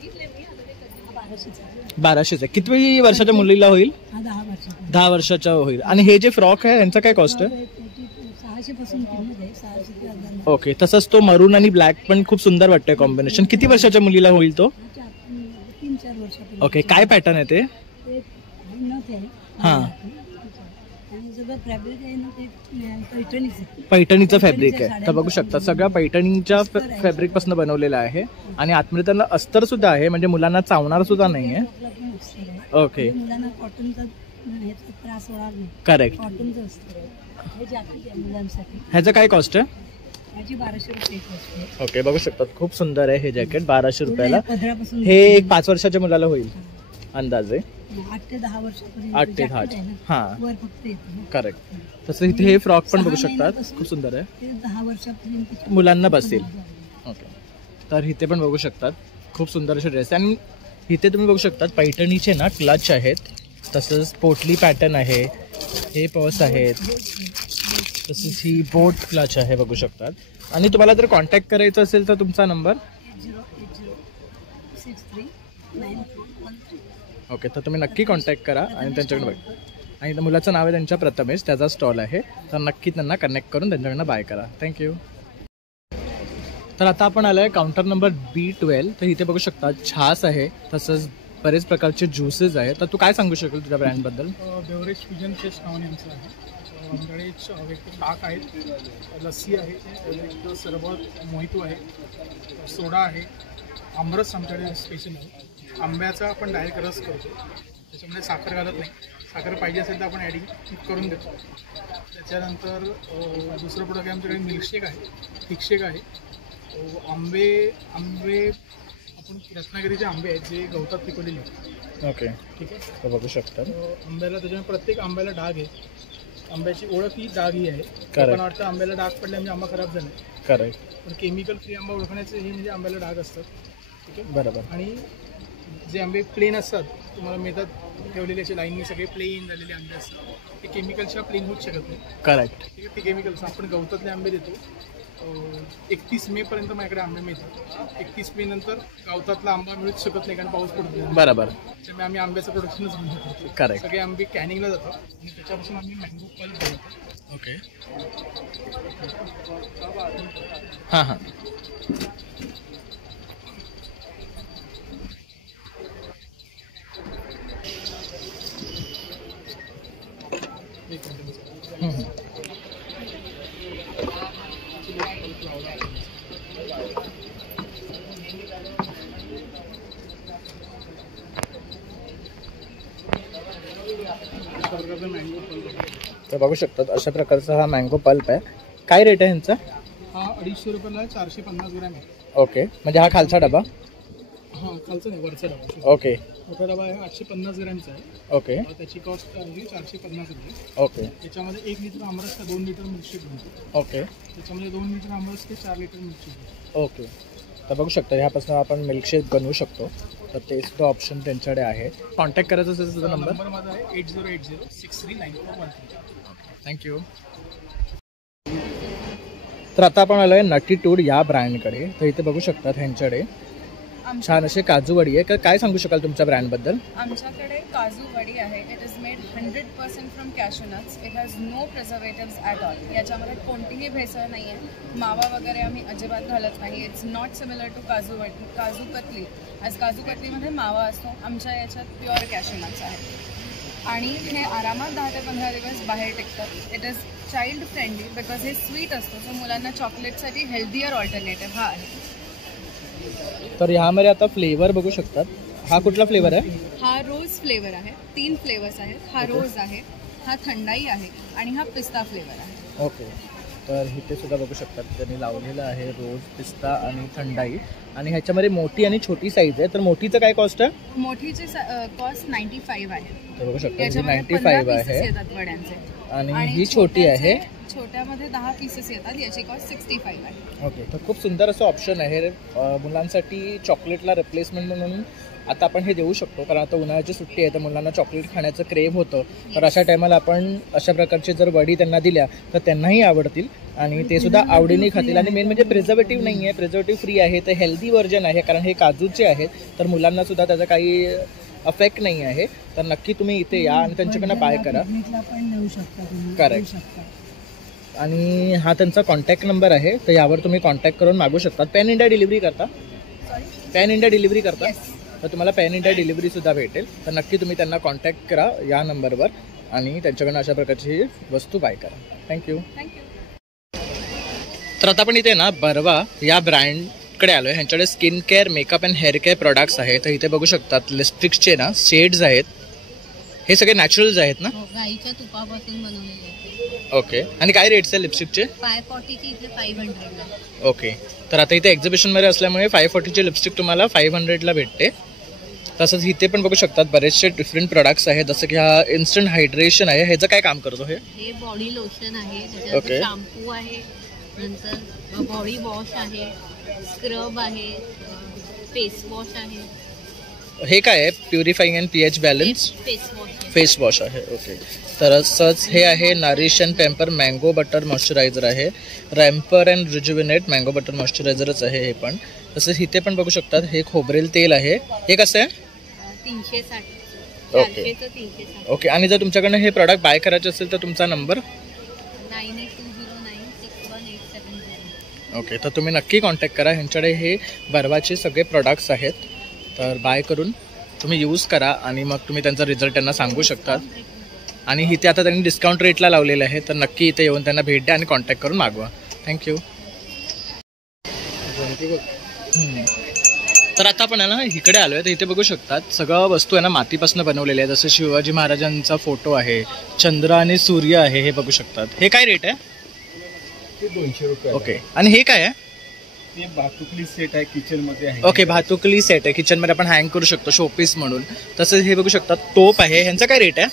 1200चा. किती वर्षाच्या मुलीला होईल? 10 वर्षाच्या होईल. आणि हे जे फ्रॉक आहे यांचा काय कॉस्ट आहे? 600 पासून किंमत आहे, 600 ते 1000. ओके. तसंच तो मरून आणि ब्लॅक पण खूप सुंदर वाटतंय कॉम्बिनेशन. किती वर्षाच्या मुलीला होईल तो? 3-4 वर्षापर्यंत. ओके. काय पॅटर्न आहे ते? हां. आणि सगळं फॅब्रिक आहे ना ते पैठणीचं. पैठणीचं फॅब्रिक आहे. तर बघू शकता सगळं पैठणीच्या फॅब्रिक पासून बनवलेलं आहे. आणि आतमध्ये त्यांना अस्तर सुद्धा आहे, म्हणजे मुलांना चावणार सुद्धा नाहीये. ओके. मुलांना कॉटनचा त्रास होणार नाही. करेक्ट. कॉटनचं अस्तर आहे. हे जॅकेट आहे मुलांसाठी. ह्याचं काय कॉस्ट आहे? ह्याची 1200 रुपये कॉस्ट आहे. ओके. बघू शकतात खूप सुंदर आहे हे जॅकेट, 1200 रुपयाला. 15 हे एक 5 वर्षाच्या मुलाला होईल अंदाजे. 8 ते 10 वर्षापर्यंत. 8 ते 10. हां, वर फक्त येतं. करेक्ट. तसं इथे हे फ्रॉक पण बघू शकतात, खूप सुंदर आहे. ते 10 वर्षापर्यंत मुलांना बसेल. ओके. तर इथे पण बघू शकतात खूप सुंदर असे ड्रेस. आणि इथे तुम्ही बघू शकतात पैठणीचे ना क्लच आहेत. तसंच पोटली पॅटर्न आहे, हे पर्स आहेत. तसंच ही बोट क्लच आहे बघू शकतात. आणि तुम्हाला जर कॉन्टॅक्ट करायचं असेल तर तुमचा नंबर? 8080639413. ओके. तर तुम्ही नक्की कॉन्टॅक्ट करा आणि त्यांच्याकडे बघा. आणि मुलाचं नाव आहे त्यांच्या प्रथमेश, त्याचा स्टॉल आहे. तर नक्की त्यांना कनेक्ट करून त्यांच्याकडनं बाय करा. थँक्यू. तर आता आपण आलो आहे काउंटर नंबर B12. तर इथे बघू शकता छास आहे, तसंच बरेच प्रकारचे ज्युसेस आहेत. तर तू काय सांगू शकेल तुझ्या ब्रँडबद्दल? बेवरेज फ्युजन फेस्ट नावाने आमचं आहे. आमच्याकडे ताक आहे, लस्सी आहे, सरबत, मोहितो आहे, सोडा आहे, आमरस आमच्याकडे स्पेशल आहे. आंब्याचा आपण डायरेक्ट रस करतो, त्याच्यामध्ये साखर घालत नाही. साखर पाहिजे असेल तर आपण ॲडिंग करून देतो. त्याच्यानंतर दुसरं प्रोडक्ट आहे आमच्याकडे मिल्कशेक आहे, थिकशेक आहे. आंबे आपण रत्नागिरीचे आंबे आहेत जे गवतात पिकवलेले आहेत. ओके. ठीक आहे. तर बघू शकता आंब्याला त्याच्यामुळे प्रत्येक आंब्याला डाग आहे. आंब्याची ओळख ही डाग ही आहे. पण वाटतं आंब्याला डाग पडले म्हणजे आंबा खराब झाला. करेक्ट. पण केमिकल फ्री आंबा ओळखण्याचे हे म्हणजे आंब्याला डाग असतात. ठीक आहे. बरोबर. आणि जे आंबे प्लेन असतात तुम्हाला मिळतात ठेवलेले असे लाईनने सगळे प्लेन झालेले आंबे असतात, ते केमिकलच्या प्लेन होऊच शकत नाही. करेक्ट. ठीक आहे. ते केमिकल्स आपण गवतातले आंबे देतो. 31 मे पर्यंत माझ्याकडे आंबे मिळतात. 31 मे नंतर गवतातला आंबा मिळूच शकत नाही कारण पाऊस पडतो. बरोबर. त्यामुळे आम्ही आंब्याचं प्रोडक्शनच बंद करतो. करेक्ट. सगळे आंबे कॅनिंगला जातात आणि त्याच्यापासून आम्ही मँगो पल्प बनवतो. ओके. हां हां. तर बघू शकतात अशा प्रकारचा हा मँगो पल्प आहे. काय रेट आहे ह्यांचा? हा 250 रुपयाला 450 ग्रॅम आहे. ओके. म्हणजे हा खालचा डबा? हां, खालचा नाही, वरचा डबा. ओके. मोठा डबा आहे 850 ग्रॅमचा आहे. ओके. त्याची कॉस्ट आहे 450 रुपये. ओके. त्याच्यामध्ये 1 लिटर आमरस का 2 लिटर मिल्कशेक बनतो. ओके. त्याच्यामध्ये 2 लिटर आमरस ते 4 लिटर मिल्कशेक. ओके. तर बघू शकता ह्यापासून आपण मिल्कशेक बनवू शकतो. तर ते सुद्धा ऑप्शन त्यांच्याकडे आहे. कॉन्टॅक्ट करायचा असेल तुझा नंबर? नंबर माझा आहे 8080639413. थँक्यू. तर आता आपण आलो आहे नटी टूड या ब्रँडकडे. तर इथे बघू शकतात ह्यांच्याकडे छान असे काजू वडी आहे. काय सांगू शकाल तुमच्या ब्रँडबद्दल? आमच्याकडे काजू वडी आहे. It is made 100% from cashew nuts. It has no preservatives at all. याच्यामध्ये कोणतीही भेसळ नाही आहे. मावा वगैरे आम्ही अजिबात घालत नाही. इट्स नॉट सिमिलर टू काजू वडी, काजू कतली. आज काजू कतलीमध्ये मावा असतो, आमच्या याच्यात प्युअर कॅशू नट्स आहेत आणि हे आरामात 10 ते 15 दिवस बाहेर टिकतात. It is child friendly because हे स्वीट असतो, सो मुलांना चॉकलेटसाठी हेल्दियर ऑल्टरनेटिव्ह हा आहे. तर ह्यामध्ये आता फ्लेवर बघू शकतात. हा कुठला फ्लेवर आहे? हा रोज फ्लेवर आहे. 3 फ्लेवर्स आहेत. हा रोज आहे, हा थंडाई आहे आणि हा पिस्ता फ्लेवर आहे. ओके. तर इथे सुद्धा बघू शकतात त्यांनी लावलेलं आहे रोज, पिस्ता आणि थंडाई. आणि ह्याच्यामध्ये मोठी आणि छोटी साईज आहे. तर मोठीचं काय कॉस्ट आहे? मोठीची कॉस्ट 95 आहे. तर बघू शकता याच्यामध्ये 95 15 आहे येतात वड्यांचे आणि ही छोटी आहे. छोट्यामध्ये 10 पीसेस येतात. याची कॉस्ट 65 आहे. ओके. तर खूप सुंदर असं ऑप्शन आहे मुलांसाठी चॉकलेटला रिप्लेसमेंट म्हणून. आता आपण हे देऊ शकतो कारण आता उन्हाळ्याची सुट्टी आहे तर मुलांना चॉकलेट खाण्याचं क्रेव होतं. तर अशा टायमाला आपण अशा प्रकारचे जर वडी त्यांना दिल्या तर त्यांनाही आवडतील आणि ते सुद्धा आवडीने खातील. आणि मेन म्हणजे प्रिझर्वेटिव्ह नाही आहे, प्रिझर्वेटिव्ह फ्री आहे. तर हेल्दी व्हर्जन आहे कारण हे काजूचे आहेत. तर मुलांना सुद्धा त्याचा काही अफेक्ट नाही आहे. तर नक्की तुम्ही इथे या आणि त्यांच्याकडनं बाय करा. करेक्ट. आणि हा त्यांचा कॉन्टॅक्ट नंबर आहे, तर यावर तुम्ही कॉन्टॅक्ट करून मागू शकता. पॅन इंडिया डिलिव्हरी करता? पॅन इंडिया डिलिव्हरी करता? तर तुम्हाला पॅन इंडिया डिलिव्हरी सुद्धा भेटेल. तर नक्की तुम्ही त्यांना कॉन्टॅक्ट करा या नंबरवर आणि त्यांच्याकडनं अशा प्रकारची वस्तू बाय करा. थँक्यू. तर आता आपण इथे ना बर्वा या ब्रँडकडे आलो आहे. ह्यांच्याकडे skin care, makeup and hair care products आहेत. तर इथे बघू शकतात लिपस्टिक्सचे ना शेड्स आहेत. हे सगळे नॅचरल्स आहेत ना? गाईच्या तुपापासून बनवलेले. ओके. आणि काय रेट्स आहे लिपस्टिकचे? 540ची इथे 500ला. ओके. तर आता इथे एक्झिबिशनमध्ये असल्यामुळे 540ची लिपस्टिक तुम्हाला 500ला भेटते. तसंच इथे पण बघू शकतात बरेचसे डिफरंट प्रोडक्ट्स आहेत. जसं की हा इन्स्टंट हायड्रेशन आहे. ह्याचं काय काम करतो? हे बॉडी लोशन आहे, त्याच्यानंतर शॅम्पू आहे, नंतर बॉडी वॉश आहे, स्क्रब आहे, फेस वॉश आहे. हे काय आहे? Purifying and pH balance face wash आहे. ओके. तर असंच हे आहे nourish and pamper mango butter moisturiser आहे. रॅम्पर अँड रिज्युविनेट मँगो बटर मॉइश्चरायझरच आहे हे पण. तसंच इथे पण बघू शकतात हे खोबरेल तेल आहे. हे कसं आहे? 360. ओके. ओके. आणि जर तुमच्याकडनं हे प्रॉडक्ट बाय करायचे असेल तर तुमचा नंबर? 9820961870. ओके. तर तुम्ही नक्की कॉन्टॅक्ट करा. ह्यांच्याकडे हे बर्वाचे सगळे प्रॉडक्ट्स आहेत. तर बाय करून तुम्ही यूज करा आणि मग तुम्ही त्यांचा रिझल्ट त्यांना सांगू शकता. आणि इथे आता त्यांनी डिस्काउंट रेटला लावलेलं आहे. तर नक्की इथे येऊन त्यांना भेट द्या आणि कॉन्टॅक्ट करून मागवा. थँक्यू. तर आता आपण ना इकडे आलो आहे. तर इथे बघू शकतात सगळं वस्तू आहे ना मातीपासून बनवलेल्या आहे. जसं शिवाजी महाराजांचा फोटो आहे, चंद्र आणि सूर्य आहे. हे बघू शकतात. हे काय रेट आहे? 200 रुपये. ओके. आणि हे काय आहे? ते भातुकली सेट आहे, किचनमध्ये आहे. ओके. भातुकली सेट आहे, किचनमध्ये आपण हँग करू शकतो शोपीस म्हणून. तसंच हे बघू शकतात तोप आहे. ह्यांचा काय रेट आहे?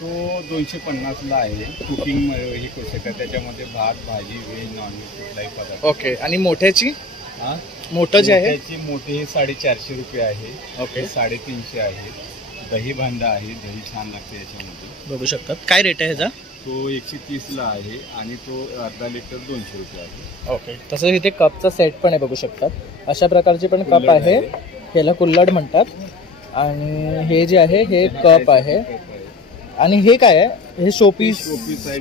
तो 250ला आहे. कुकिंग हे करू शकतात. त्याच्यामध्ये भात, भाजी, व्हेज, नॉनव्हेज कुठलाही पदार्थ. ओके. आणि मोठ्याची? हां, मोठं जे आहे मोठे हे 450 रुपये आहे. ओके. 350 आहे. दही भांडा आहे, दही छान लागते याच्यामध्ये. बघू शकतात. काय रेट आहे ह्याचा? तो 130ला आहे आणि तो अर्धा लिटर 200 रुपये आहे. ओके. तसंच इथे कपचा सेट पण आहे बघू शकतात. अशा प्रकारचे पण कप आहे. ह्याला कुल्लड म्हणतात. आणि हे जे आहे हे कप आहे. आणि हे काय आहे? हे शोपीस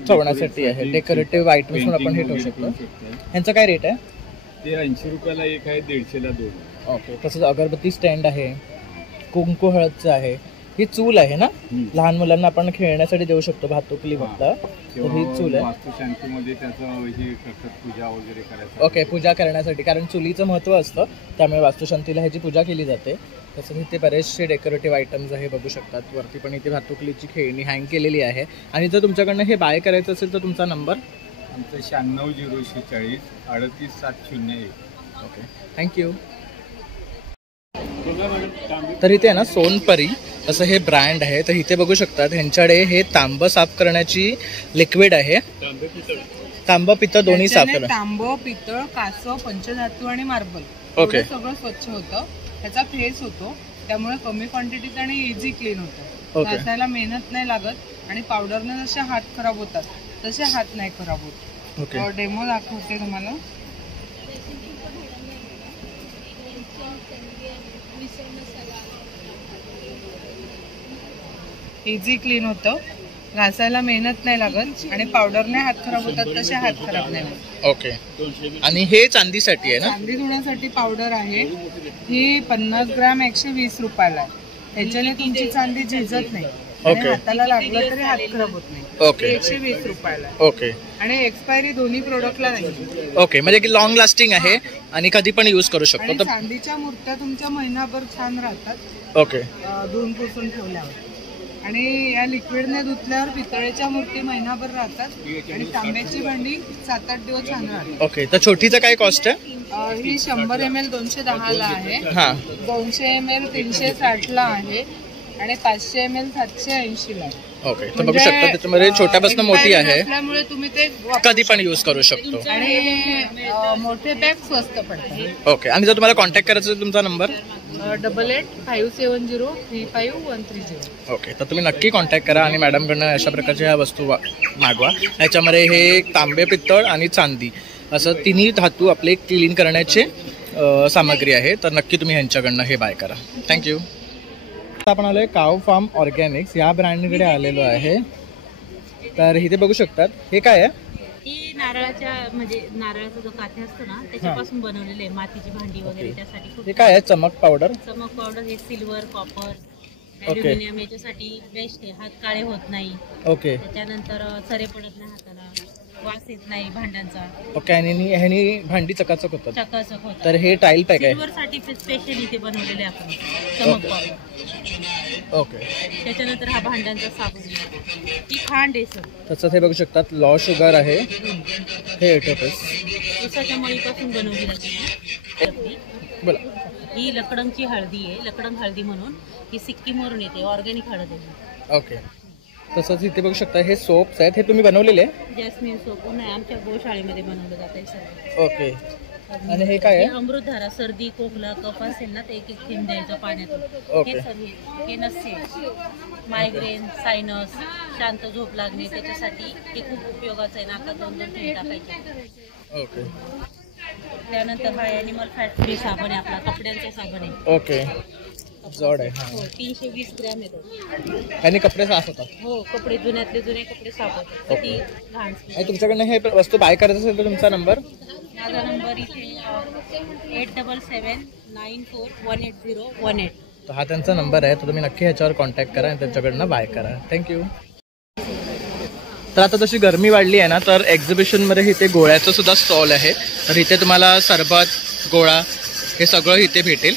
ठेवण्यासाठी आहे. डेकोरेटिव्ह आयटम्स म्हणून आपण हे ठेवू शकतो. ह्यांचा काय रेट आहे? ते 80 रुपयाला एक आहे, 150ला 2. ओके. तसंच अगरबत्ती स्टँड आहे, कुंकू हळदचं आहे. ही चूल आहे ना, लहान मुलांना आपण खेळण्यासाठी देऊ शकतो भातुकली फक्त. ही चूल आहे. वास्तुशांतीमध्ये त्याचं हे करतात, पूजा वगैरे करायचं. ओके. पूजा करण्यासाठी, कारण चुलीचं महत्त्व असतं त्यामुळे वास्तुशांतीला ह्याची पूजा केली जाते. तसंच इथे बरेचसे डेकोरेटिव्ह आयटम्स आहे बघू शकतात. वरती पण इथे भातुकलीची खेळणी हँग केलेली आहे. आणि जर तुमच्याकडनं हे बाय करायचं असेल तर तुमचा नंबर? आमचं 96 046 ओके. थँक्यू. तर इथे आहे ना सोनपरी असं हे ब्रँड आहे. तर इथे बघू शकतात ह्यांच्याकडे हे तांबं साफ करण्याची लिक्विड आहे. तांबं पितळ दोन्ही साफ करा. तांबं, पितळ, कासव, पंचधातू आणि मार्बल. ओके. सगळं स्वच्छ होतं. त्याचा फेस होतो, त्यामुळे कमी क्वांटिटीत आणि इझी क्लीन होतं. ओके. घासायला मेहनत नाही लागत आणि पावडरने जसे हात खराब होतात तसे हात नाही खराब होत. ओके. डेमो दाखवते तुम्हाला. इझी क्लीन होतं, घासायला मेहनत नाही लागत आणि पावडरने हात खराब होतात तसे हात खराब नाही होत. ओके. आणि हे चांदीसाठी आहे ना? चांदी धुण्यासाठी पावडर आहे ही 50 ग्रॅम 120 रुपयाला आहे. त्याच्याने तुमची चांदी झिजत नाही आणि हाताला लागलं तरी हात खराब होत नाही. ओके. 120 रुपयाला. ओके. आणि एक्सपायरी दोन्ही प्रोडक्टला नाही. ओके, म्हणजे की लॉंग लास्टिंग आहे आणि कधी पण यूज करू शकतो. आणि चांदीच्या मूर्त्या तुमच्या महिनाभर छान राहतात. ओके. धुवून पुसून ठेवल्यावर. आणि या लिक्विडने धुतल्यावर पितळेच्या मूर्ती महिनाभर राहतात आणि तांब्याची भांडी 7-8 दिवस छान राहतात. ओके. तर छोटीचं काय कॉस्ट आहे? ही 100 ml 210 ला आहे. 200 ml 360 ला आहे आणि 500 ml 780 ला आहे. ओके. तर बघू शकता त्याच्यामध्ये छोट्यापासून मोठी आहे, त्यामुळे तुम्ही ते कधी पण यूज करू शकतो. आणि मोठे बॅग स्वस्त पडतात. ओके. आणि जर तुम्हाला कॉन्टॅक्ट करायचं असेल तुमचा नंबर 8857035130. ओके. तर तुम्ही नक्की कॉन्टॅक्ट करा आणि मॅडमकडनं अशा प्रकारच्या ह्या वस्तू मागवा. याच्यामध्ये हे तांबे, पित्तळ आणि चांदी असं तिन्ही धातू आपले क्लीन करण्याचे सामग्री आहे. तर नक्की तुम्ही ह्यांच्याकडनं हे बाय करा. थँक्यू. आपण आलोय काव फार्म ऑर्गॅनिक्स या ब्रँडकडे आलेलो आहे. तर इथे बघू शकतात हे काय आहे? ही नारळाच्या म्हणजे नारळाचा जो काथे असतो ना त्याच्यापासून बनवलेले मातीची भांडी वगैरे त्यासाठी खूप. हे काय आहे? चमक पावडर. चमक पावडर हे सिल्वर, कॉपर, ॲल्युमिनियम याच्यासाठी बेस्ट आहे. हात काळे होत नाही. ओके. त्याच्यानंतर सरे पडत नाही हाताला, वास येत नाही भांड्यांचा. ओके. आणि ह्यानी भांडी चकाचक होतात. चकाचक होतात. तर हे टाईल पॅक आहे. सिल्वर साठी स्पेशल इथे बनवलेले आपण चमक पावडर. ओके. त्याच्यानंतर हा भांड्यांचा साबण, ही खांड आहे सर. तसंच हे बघू शकतात लॉ शुगर आहे. हे एटोपस उसाच्या मळीपासून बनवली जाते. बोला. ही लकडंगची हळदी आहे. लकडंग हळदी म्हणून ही सिक्कीमवरून येते, ऑर्गॅनिक हळद आहे. ओके. तसंच इथे बघू शकता हे सोप्स आहेत. हे तुम्ही बनवलेले? जॅस्मिन सोप नाही, आमच्या गोशाळेमध्ये बनवलं जात आहे सर. ओके. आणि हे काय आहे? अमृतधारा. सर्दी, खोकला, कफ असेल ना तर 1-1 थेंब द्यायचं पाण्यातून. ओके. हे सर हे नसते. मायग्रेन, सायनस, शांत झोप लागणे त्याच्यासाठी हे खूप उपयोगाचं आहे. नाकात 2-2 थेंब टाकायचे. ओके. त्यानंतर हा ॲनिमल फॅट फ्री साबण आहे आपला, कपड्यांचा साबण आहे. ओके. जड आहे. हो, 320 ग्रॅम येतो. आणि कपडे साफ होतात. हो, कपडे जुन्यातले जुने कपडे साफ होतात. ओके. घाण. आणि तुमच्याकडनं हे वस्तू बाय करायचं असेल तर तुमचा नंबर? माझा नंबर इथे 8779418018. तर हा त्यांचा नंबर आहे. तर तुम्ही नक्की ह्याच्यावर कॉन्टॅक्ट करा आणि त्यांच्याकडनं बाय करा. थँक्यू. तर आता जशी गरमी वाढली आहे ना तर एक्झिबिशनमध्ये इथे गोळ्याचं सुद्धा स्टॉल आहे. तर इथे तुम्हाला सरबत, गोळा हे सगळं इथे भेटेल.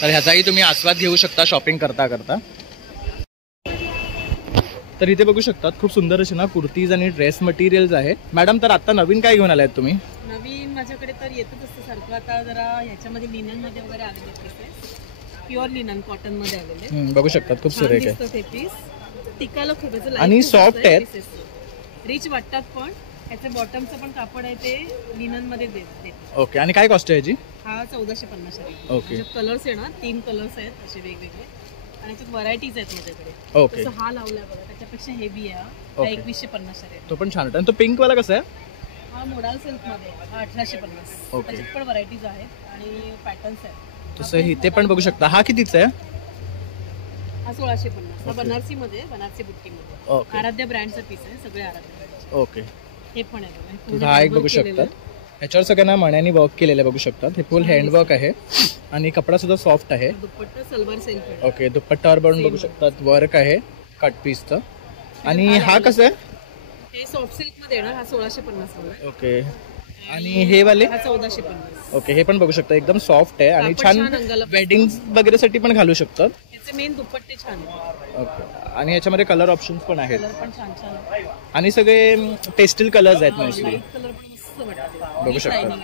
तर ह्याचाही तुम्ही आस्वाद घेऊ शकता शॉपिंग करता करता. तर इथे बघू शकतात खूप सुंदर असे ना कुर्तीज आणि ड्रेस मटेरियल्स आहे. मॅडम, तर आता नवीन काय घेऊन आलात तुम्ही? नवीन माझ्याकडे तर येतच असतं सारखं. आता जरा ह्याच्यामध्ये लिननमध्ये वगैरे आलेले पीसेस, प्युअर लिनन कॉटनमध्ये आलेले बघू शकतात. खूप सुरेख आहे ते पीस. टिकायला खूप आणि सॉफ्ट आहेत. रिच वाटतात पण. ह्याचं बॉटमचं पण कापड आहे ते लिननमध्ये देते. ओके. आणि काय कॉस्ट आहे याची? हा 1450 आहे. ओके. कलर्स आहे ना 3 कलर्स आहेत असे वेगवेगळे आणि त्याच्यात व्हरायटीज आहेत माझ्याकडे. ओके. तसं हा लावलाय बघा, त्याच्यापेक्षा हेवी आहे. हा 2150 आहे. तो पण छान आहे. आणि तो पिंक वाला कसा आहे? हा मोडाल सिल्क मध्ये 1850. ओके. त्याच्यात पण व्हरायटीज आहेत आणि पॅटर्न्स आहेत. तसं इथे पण बघू शकता. हा कितीचा आहे? हा 1650. हा बनारसी मध्ये, बनारसी बुट्टी मध्ये. ओके. आराध्या ब्रँडचा पीस आहे, सगळे आराध्या. ओके. हे पण आहे. हा एक बघू शकतात. ह्याच्यावर सगळ्यांना मण्याने वर्क केलेलं बघू शकतात. हे फुल हँडवर्क आहे आणि कपडा सुद्धा सॉफ्ट आहे. दुपट्टा सलवार सिल्क. ओके. दुपट्टावर पण बघू शकतात वर्क आहे कट पीसचं. आणि हा कसं आहे? हे सॉफ्ट सिल्क मध्ये ना, हा 1650 मध्ये. ओके. आणि हे वाले? हा 1450. ओके. हे पण बघू शकता एकदम सॉफ्ट आहे आणि छान वेडिंग वगैरे साठी पण घालू शकतात. याचे मेन दुपट्टे छान आहेत. ओके. आणि याच्यामध्ये कलर ऑप्शन्स पण आहेत. कलर पण छान छान आहे. आणि सगळे पेस्टल कलर्स आहेत मोस्टली. कलर पण मस्त वाटतात. बघू शकता.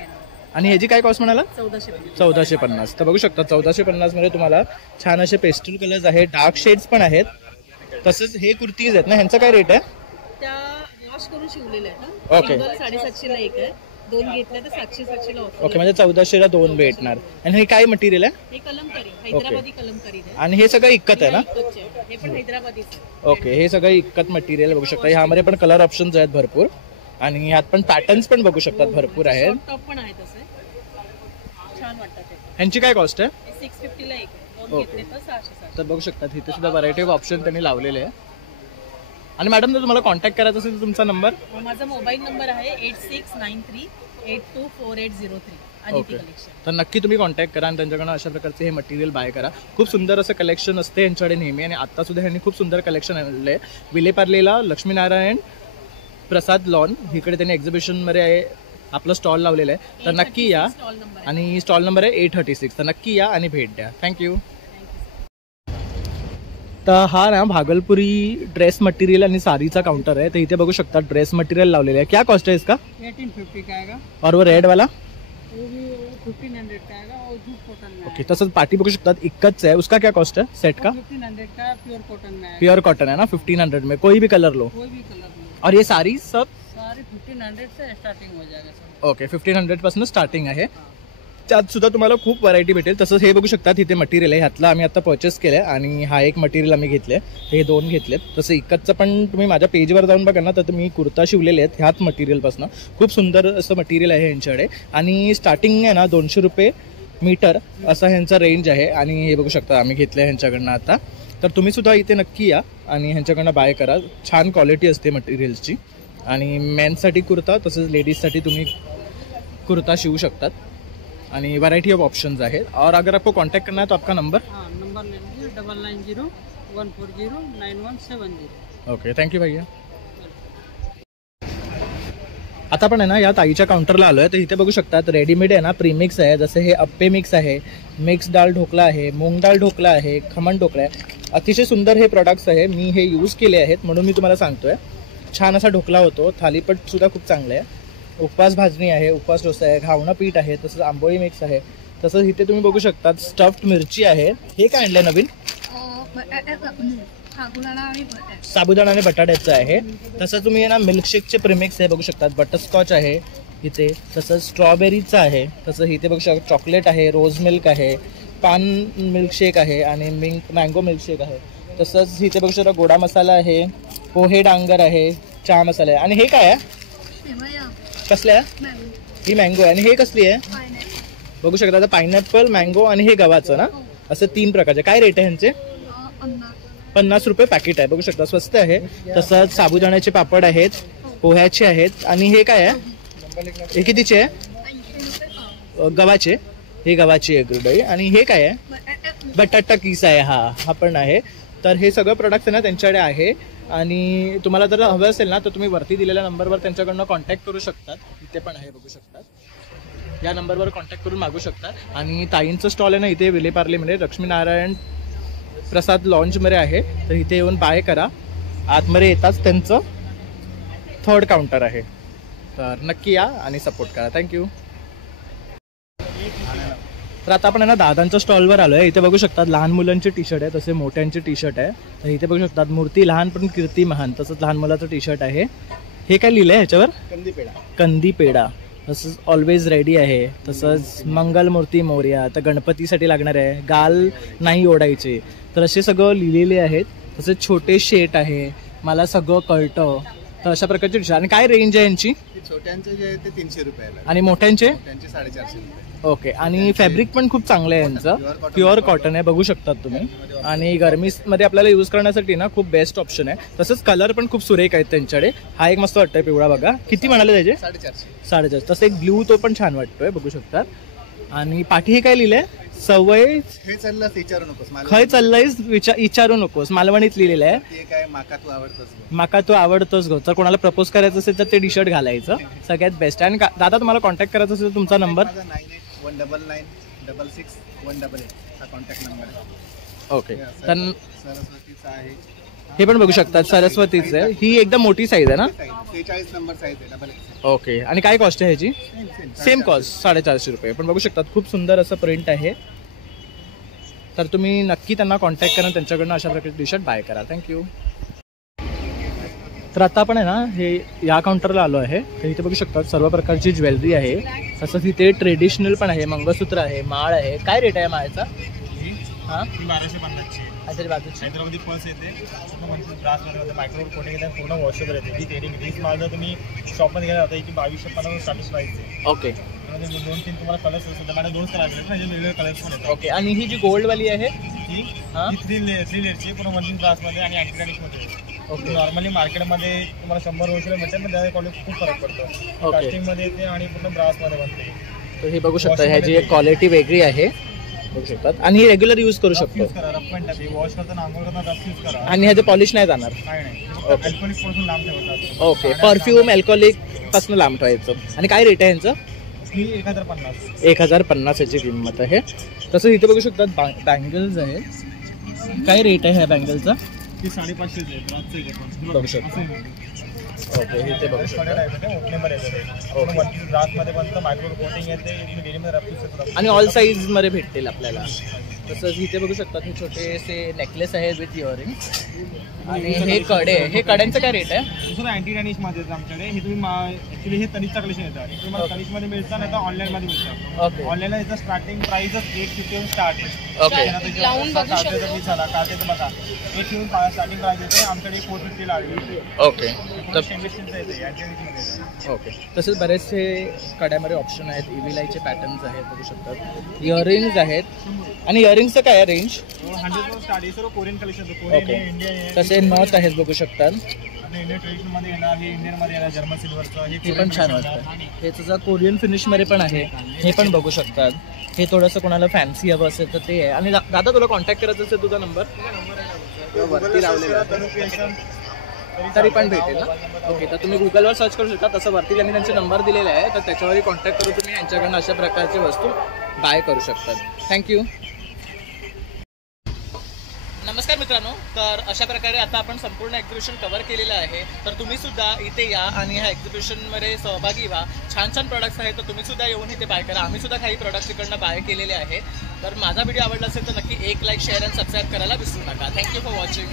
आणि ह्याची काय कॉस्ट म्हणाला? 1450. तर बघू शकता 1450 मध्ये तुम्हाला छान असे पेस्टल कलर्स आहेत, डार्क शेड्स पण आहेत. तसंच हे कुर्तीज आहेत ना, ह्यांचा काय रेट आहे? त्या वॉश करून शिवलेल्या आहेत. ओके. 750 ला एक आहे, 2 घेतल्या तर 700 ला ऑफर. ओके. म्हणजे 1400 ला 2 भेटणार. आणि हे काय मटेरियल आहे? हे कलमकारी, हैदराबादी कलमकारी आहे. आणि हे सगळं इक्कत आहे ना? हे पण हैदराबादीच आहे. ओके. हे सगळं इक्कत मटेरियल बघू शकता. ह्यामध्ये पण कलर ऑप्शन्स आहेत भरपूर आणि ह्यात पण पॅटर्न्स पण बघू शकतात भरपूर आहेत. टॉप पण आहेत असे छान वाटतात. ह्यांची काय कॉस्ट आहे? 650 ला एक आहे, 2 घेतले तर 660. तर बघू शकतात इथे सुद्धा व्हरायटी ऑफ ऑप्शन त्यांनी लावलेले आहे. आणि मॅडम जर तुम्हाला कॉन्टॅक्ट करायचा असेल तर तुमचा नंबर? माझा मोबाईल नंबर आहे 8693824803. ओके, तर नक्की तुम्ही कॉन्टॅक्ट करा आणि त्यांच्याकडनं अशा प्रकारचे हे मटेरियल बाय करा. खूप सुंदर असं कलेक्शन असते यांच्याकडे नेहमी, आणि आता सुद्धा ह्यांनी खूप सुंदर कलेक्शन आणलं आहे. विलेपार्लेला लक्ष्मीनारायण प्रसाद लॉन इकडे त्यांनी एक्झिबिशनमध्ये आपलं स्टॉल लावलेलं आहे. तर नक्की या, आणि स्टॉल नंबर आहे 836. तर नक्की या आणि भेट द्या. थँक्यू. तर हा ना भागलपुरी ड्रेस मटेरियल आणि साड़ीचा काउंटर आहे. तर इथे बघू शकता ड्रेस मटेरियल लावलेले आहे. क्या कॉस्ट है इसका? 1850 का आएगा, और वो रेड वाला वो भी 1500 का आएगा, और जूट कॉटन में ओके. तसंच पार्टी बघू शकतात इक्कच है. उसका क्या कॉस्ट है सेट का? 1500 का प्योर कॉटन में आएगा. प्योर कॉटन है ना, 1500 में कोई भी कलर लो. कोई भी कलर में. और ये सारी सब सारी 1500 से स्टार्टिंग हो जाएगा सर. ओके, 1500 पासून स्टार्टिंग आहे. त्यात सुद्धा तुम्हाला खूप व्हरायटी भेटेल. तसंच हे बघू शकतात इथे मटेरियल आहे, ह्यातलं आम्ही आता परचेस केलं आहे, आणि हा एक मटेरियल आम्ही घेतले, हे 2 घेतलेत. तसं इकतचं पण तुम्ही माझ्या पेजवर जाऊन बघा ना, तर मी कुर्ता शिवलेले आहेत ह्याच मटेरियलपासून. खूप सुंदर असं मटेरियल आहे यांच्याकडे, आणि स्टार्टिंग आहे ना 200 रुपये मीटर असा ह्यांचा रेंज आहे. आणि हे बघू शकता आम्ही घेतलं आहे ह्यांच्याकडनं आता. तर तुम्ही सुद्धा इथे नक्की या आणि ह्यांच्याकडनं बाय करा. छान क्वालिटी असते मटेरियल्सची. आणि मेन्ससाठी कुर्ता, तसंच लेडीजसाठी तुम्ही कुर्ता शिवू शकतात, आणि वैरायटी ऑफ ऑप्शंस आहेत. और अगर आपको कांटेक्ट करना है तो आपका नंबर? हाँ, नंबर ले लीजिए 9901409170. ओके, थँक्यू भैया. आता पण आहे ना या ताईच्या काउंटरला आलो आहे. तर इथे बघू शकतात रेडीमेड आहे ना प्रीमिक्स आहे. जसे हे अप्पे मिक्स आहे, मिक्स डाळ ढोकला आहे, मूग डाळ ढोकला आहे, खमण ढोकला आहे. अतिशय सुंदर हे प्रोडक्ट्स आहे. मी हे यूज केले आहेत म्हणून मी तुम्हाला सांगतोय. छान असा ढोकला होतो. थालीपीठ सुद्धा खूप चांगलं आहे. उपवास भाजणी आहे, उपवास डोसा आहे, घावणं पीठ आहे, तसंच आंबोळी मिक्स आहे. तसंच इथे तुम्ही बघू शकता स्टफ्ड मिरची आहे. हे काय आणलंय नवीन? साबुदाणा आणि बटाट्याचं आहे. तसं तुम्ही ना मिल्कशेकचे प्रीमिक्स आहे बघू शकतात. बटरस्कॉच आहे इथे, तसंच स्ट्रॉबेरीचं आहे. तसं इथे बघू शकता चॉकलेट आहे, रोज मिल्क आहे, पान मिल्कशेक आहे, आणि मँगो मिल्कशेक आहे. तसंच इथे बघू शकता गोडा मसाला आहे, पोहे डांगर आहे, चहा मसाला आहे. आणि हे काय आहे? कसलं आहे? ही मँगो आहे. आणि हे कसली आहे? बघू शकता आता पायनॅपल, मँगो आणि हे गव्हाचं ना, असं 3 प्रकारचे. काय रेट आहे ह्यांचे? 50 रुपये पॅकेट आहे. बघू शकता स्वस्त आहे. तसंच साबुदाण्याचे पापड आहेत, पोह्याचे आहेत. आणि हे काय आहे? हे कितीचे आहे? गव्हाचे. हे गव्हाची आहे गुरडई. आणि हे काय आहे? बटाटा किस आहे. हा पण आहे. तर हे सगळं प्रोडक्ट ना त्यांच्याकडे आहे. आणि तुम्हाला जर हवं असेल ना तर तुम्ही वरती दिलेल्या नंबरवर त्यांच्याकडनं कॉन्टॅक्ट करू शकतात. इथे पण आहे बघू शकतात. या नंबरवर कॉन्टॅक्ट करून मागू शकता. आणि ताईंचं स्टॉल आहे ना इथे विलेपार्लेमध्ये लक्ष्मीनारायण प्रसाद लॉन्जमध्ये आहे. तर इथे येऊन बाय करा. आतमध्ये येताच त्यांचं 3rd काउंटर आहे. तर नक्की या आणि सपोर्ट करा. थँक्यू. तर आता आपण ना दादांच्या स्टॉलवर आलो आहे. इथे बघू शकतात लहान मुलांचे टी शर्ट आहे, तसे मोठ्यांचे टी शर्ट आहे. तर इथे बघू शकतात मूर्ती लहान पण कीर्ती महान, तसंच लहान मुलाचं टी शर्ट आहे. हे काय लिहिलं आहे ह्याच्यावर? कंदी पेढा. तसंच ऑलवेज रेडी आहे. तसंच मंगल मूर्ती मोर्या, तर गणपतीसाठी लागणार आहे. गाल नाही ओढायचे, तर असे सगळं लिहिलेले आहेत. तसेच छोटे शेट आहे, मला सगळं कळतं. तर अशा प्रकारचे टी शर्ट. आणि काय रेंज आहे यांची? छोट्यांचे जे आहे ते 300 रुपयाला, आणि मोठ्यांचे? त्यांचे 450 रुपये. ओके. आणि फॅब्रिक पण खूप चांगलं आहे यांचं, प्युअर कॉटन आहे बघू शकतात तुम्ही. आणि गरमीमध्ये आपल्याला यूज करण्यासाठी ना खूप बेस्ट ऑप्शन आहे. तसंच कलर पण खूप सुरेख आहेत त्यांच्याकडे. हा एक मस्त वाटतोय पिवळा बघा. किती म्हणाले त्याचे? 450. तसं एक ब्ल्यू तो पण छान वाटतोय बघू शकतात. आणि पाठी हे काय लिहिलंय? सवय हे चाललं विचारू नकोस, खय चाललंयस विचारू नकोस, मालवणीत लिहिलेलं आहे. ते काय माका तू आवडतोस, माका तू आवडतोस गो. तर कोणाला प्रपोज करायचं असेल तर ते टी शर्ट घालायचं, सगळ्यात बेस्ट. आणि दादा तुम्हाला कॉन्टॅक्ट करायचं असेल तर तुमचा नंबर? 9819966188 हा कॉन्टॅक्ट नंबर आहे. ओके. तर सरस्वतीचा आहे. हे पण बघू शकतात सरस्वतीचं आहे. ही एकदम मोठी साईज आहे ना? 43 नंबर साईज आहे, डबल एक्सेल. ओके. आणि काय कॉस्ट आहे ह्याची? सेम कॉस्ट 450 रुपये. पण बघू शकतात खूप सुंदर असं प्रिंट आहे. तर तुम्ही नक्की त्यांना कॉन्टॅक्ट करा, त्यांच्याकडनं अशा प्रकारचे टी शर्ट बाय करा. थँक्यू. तर आता आपण आहे ना हे या काउंटरला आलो आहे. तर इथे बघू शकतात सर्व प्रकारची ज्वेलरी आहे. तसंच इथे ट्रेडिशनल पण आहे, मंगळसूत्र आहे, माळ आहे. काय रेट आहे माळाचा? हां 1250ची. अच्छा बाजूची हैदराबादी पर्स येते, ब्रासमध्ये मायक्रोवेव्ह कोटिंग येते, पूर्ण वॉशेबल येते. ही तेरी मीच माल जर तुम्ही शॉपमध्ये गेला जाता की 2250 स्टार्टिंग प्राईस आहे. ओके. 2-3 तुम्हाला कलर्स असतात, माझ्या 2 कलर आहेत ना, वेगवेगळे कलर्स पण येतात. ओके. आणि ही जी गोल्डवाली आहे ही 3 लेअरची पूर्ण 1 ब्रासमध्ये आणि अँटीटॅनिक्समध्ये. ओके. नॉर्मली मार्केटमध्ये तुम्हाला 100 रुपये मिळते, पण त्या क्वालिटी खूप फरक पडतो. ओके. कास्टिंगमध्ये येते आणि पूर्ण ब्रासमध्ये बनते. तर हे बघू शकता, ह्याची एक क्वालिटी वेगळी आहे बघू शकतात. आणि ही रेग्युलर यूज करू शकतो. यूज करा, रफ पॉईंट आहे, वॉश करताना आंघोळ करताना रफ यूज करा. आणि ह्याचे पॉलिश नाही जाणार. नाही ओके. अल्कोहोलिक पासून लांब ठेवतात. ओके. परफ्यूम अल्कोहोलिक पासून लांब ठेवायचं. आणि काय रेट आहे यांचं? ही 1050. 1050 याची किंमत आहे. तसं इथे बघू शकतात बँगल्स आहेत. काय रेट आहे ह्या बँगलचा? ती 550 आहे. ब्रासचे आहे. बघू शकता. ओके. इथे बघू शकता. ब्रासमध्ये बनतं, मायक्रो कोटिंग येते, डेलीमध्ये रफ यूज करतात. आणि ऑल साईज मध्ये भेटतील आपल्याला. तसंच इथे बघू शकता हे छोटेसे नेकलेस आहे विथ इयरिंग. आणि हे कडे, हे कड्यांचं काय रेट आहे? दुसरं अँटी टॅनिश मध्ये येतं आमच्याकडे. हे तुम्ही ॲक्च्युली हे तनिषचं कलेक्शन येतं आणि तुम्हाला तनिषमध्ये मिळतं, नाही तर ऑनलाईनमध्ये मिळतं. ओके. ऑनलाईनला याचं स्टार्टिंग प्राइसच 150 स्टार्ट आहे. ओके. लावून झाला कागदाचं बघा, 150 स्टार्टिंग प्राइस येते. आमच्याकडे 450 लागली. ओके. तर स्टेनलेसचं येते, अँटी टॅनिशमध्ये. ओके. तसेच बरेचसे कड्यामध्ये ऑप्शन आहेत. इव्हिलायचे पॅटर्न्स आहेत बघू शकतात. इयरिंग्स आहेत. आणि इयरिंग्सचं काय आहे रेंज? 100 स्टार्ट आहे. सर्व Korean collection, Korean okay. Indian. तसे नॉट आहेत बघू शकतात. इंडियन ट्रेडिशनमध्ये येणार, हे इंडियनमध्ये येणार, जर्मन सिल्वरचं. हे पण छान वाटतं. हे तुझं कोरियन फिनिशमध्ये पण आहे. हे पण बघू शकतात. हे थोडंसं कोणाला फॅन्सी हवं असेल तर ते आहे. आणि दादा तुला कॉन्टॅक्ट करायचं असेल तुझा नंबर वरती लावलेला तरी पण भेटेल ना? ओके. तर तुम्ही गुगलवर सर्च करू शकता. तसं वरती त्यांनी त्यांचे नंबर दिलेले आहे, तर त्याच्यावरही कॉन्टॅक्ट करून तुम्ही यांच्याकडनं अशा प्रकारची वस्तू बाय करू शकतात. थँक्यू. नमस्कार मित्रांनो. तर अशा प्रकारे आता आपण संपूर्ण एक्झिबिशन कव्हर केलेलं आहे. तर तुम्ही सुद्धा इथे या आणि ह्या एक्झिबिशनमध्ये सहभागी व्हा. छान छान प्रोडक्ट्स आहेत, तर तुम्ही सुद्धा येऊन इथे बाय करा. आम्ही सुद्धा काही प्रोडक्ट्स इकडनं बाय केलेले आहे. तर माझा व्हिडिओ आवडला असेल तर नक्की एक लाईक, शेअर आणि सबस्क्राईब करायला विसरू नका. Thank you for watching.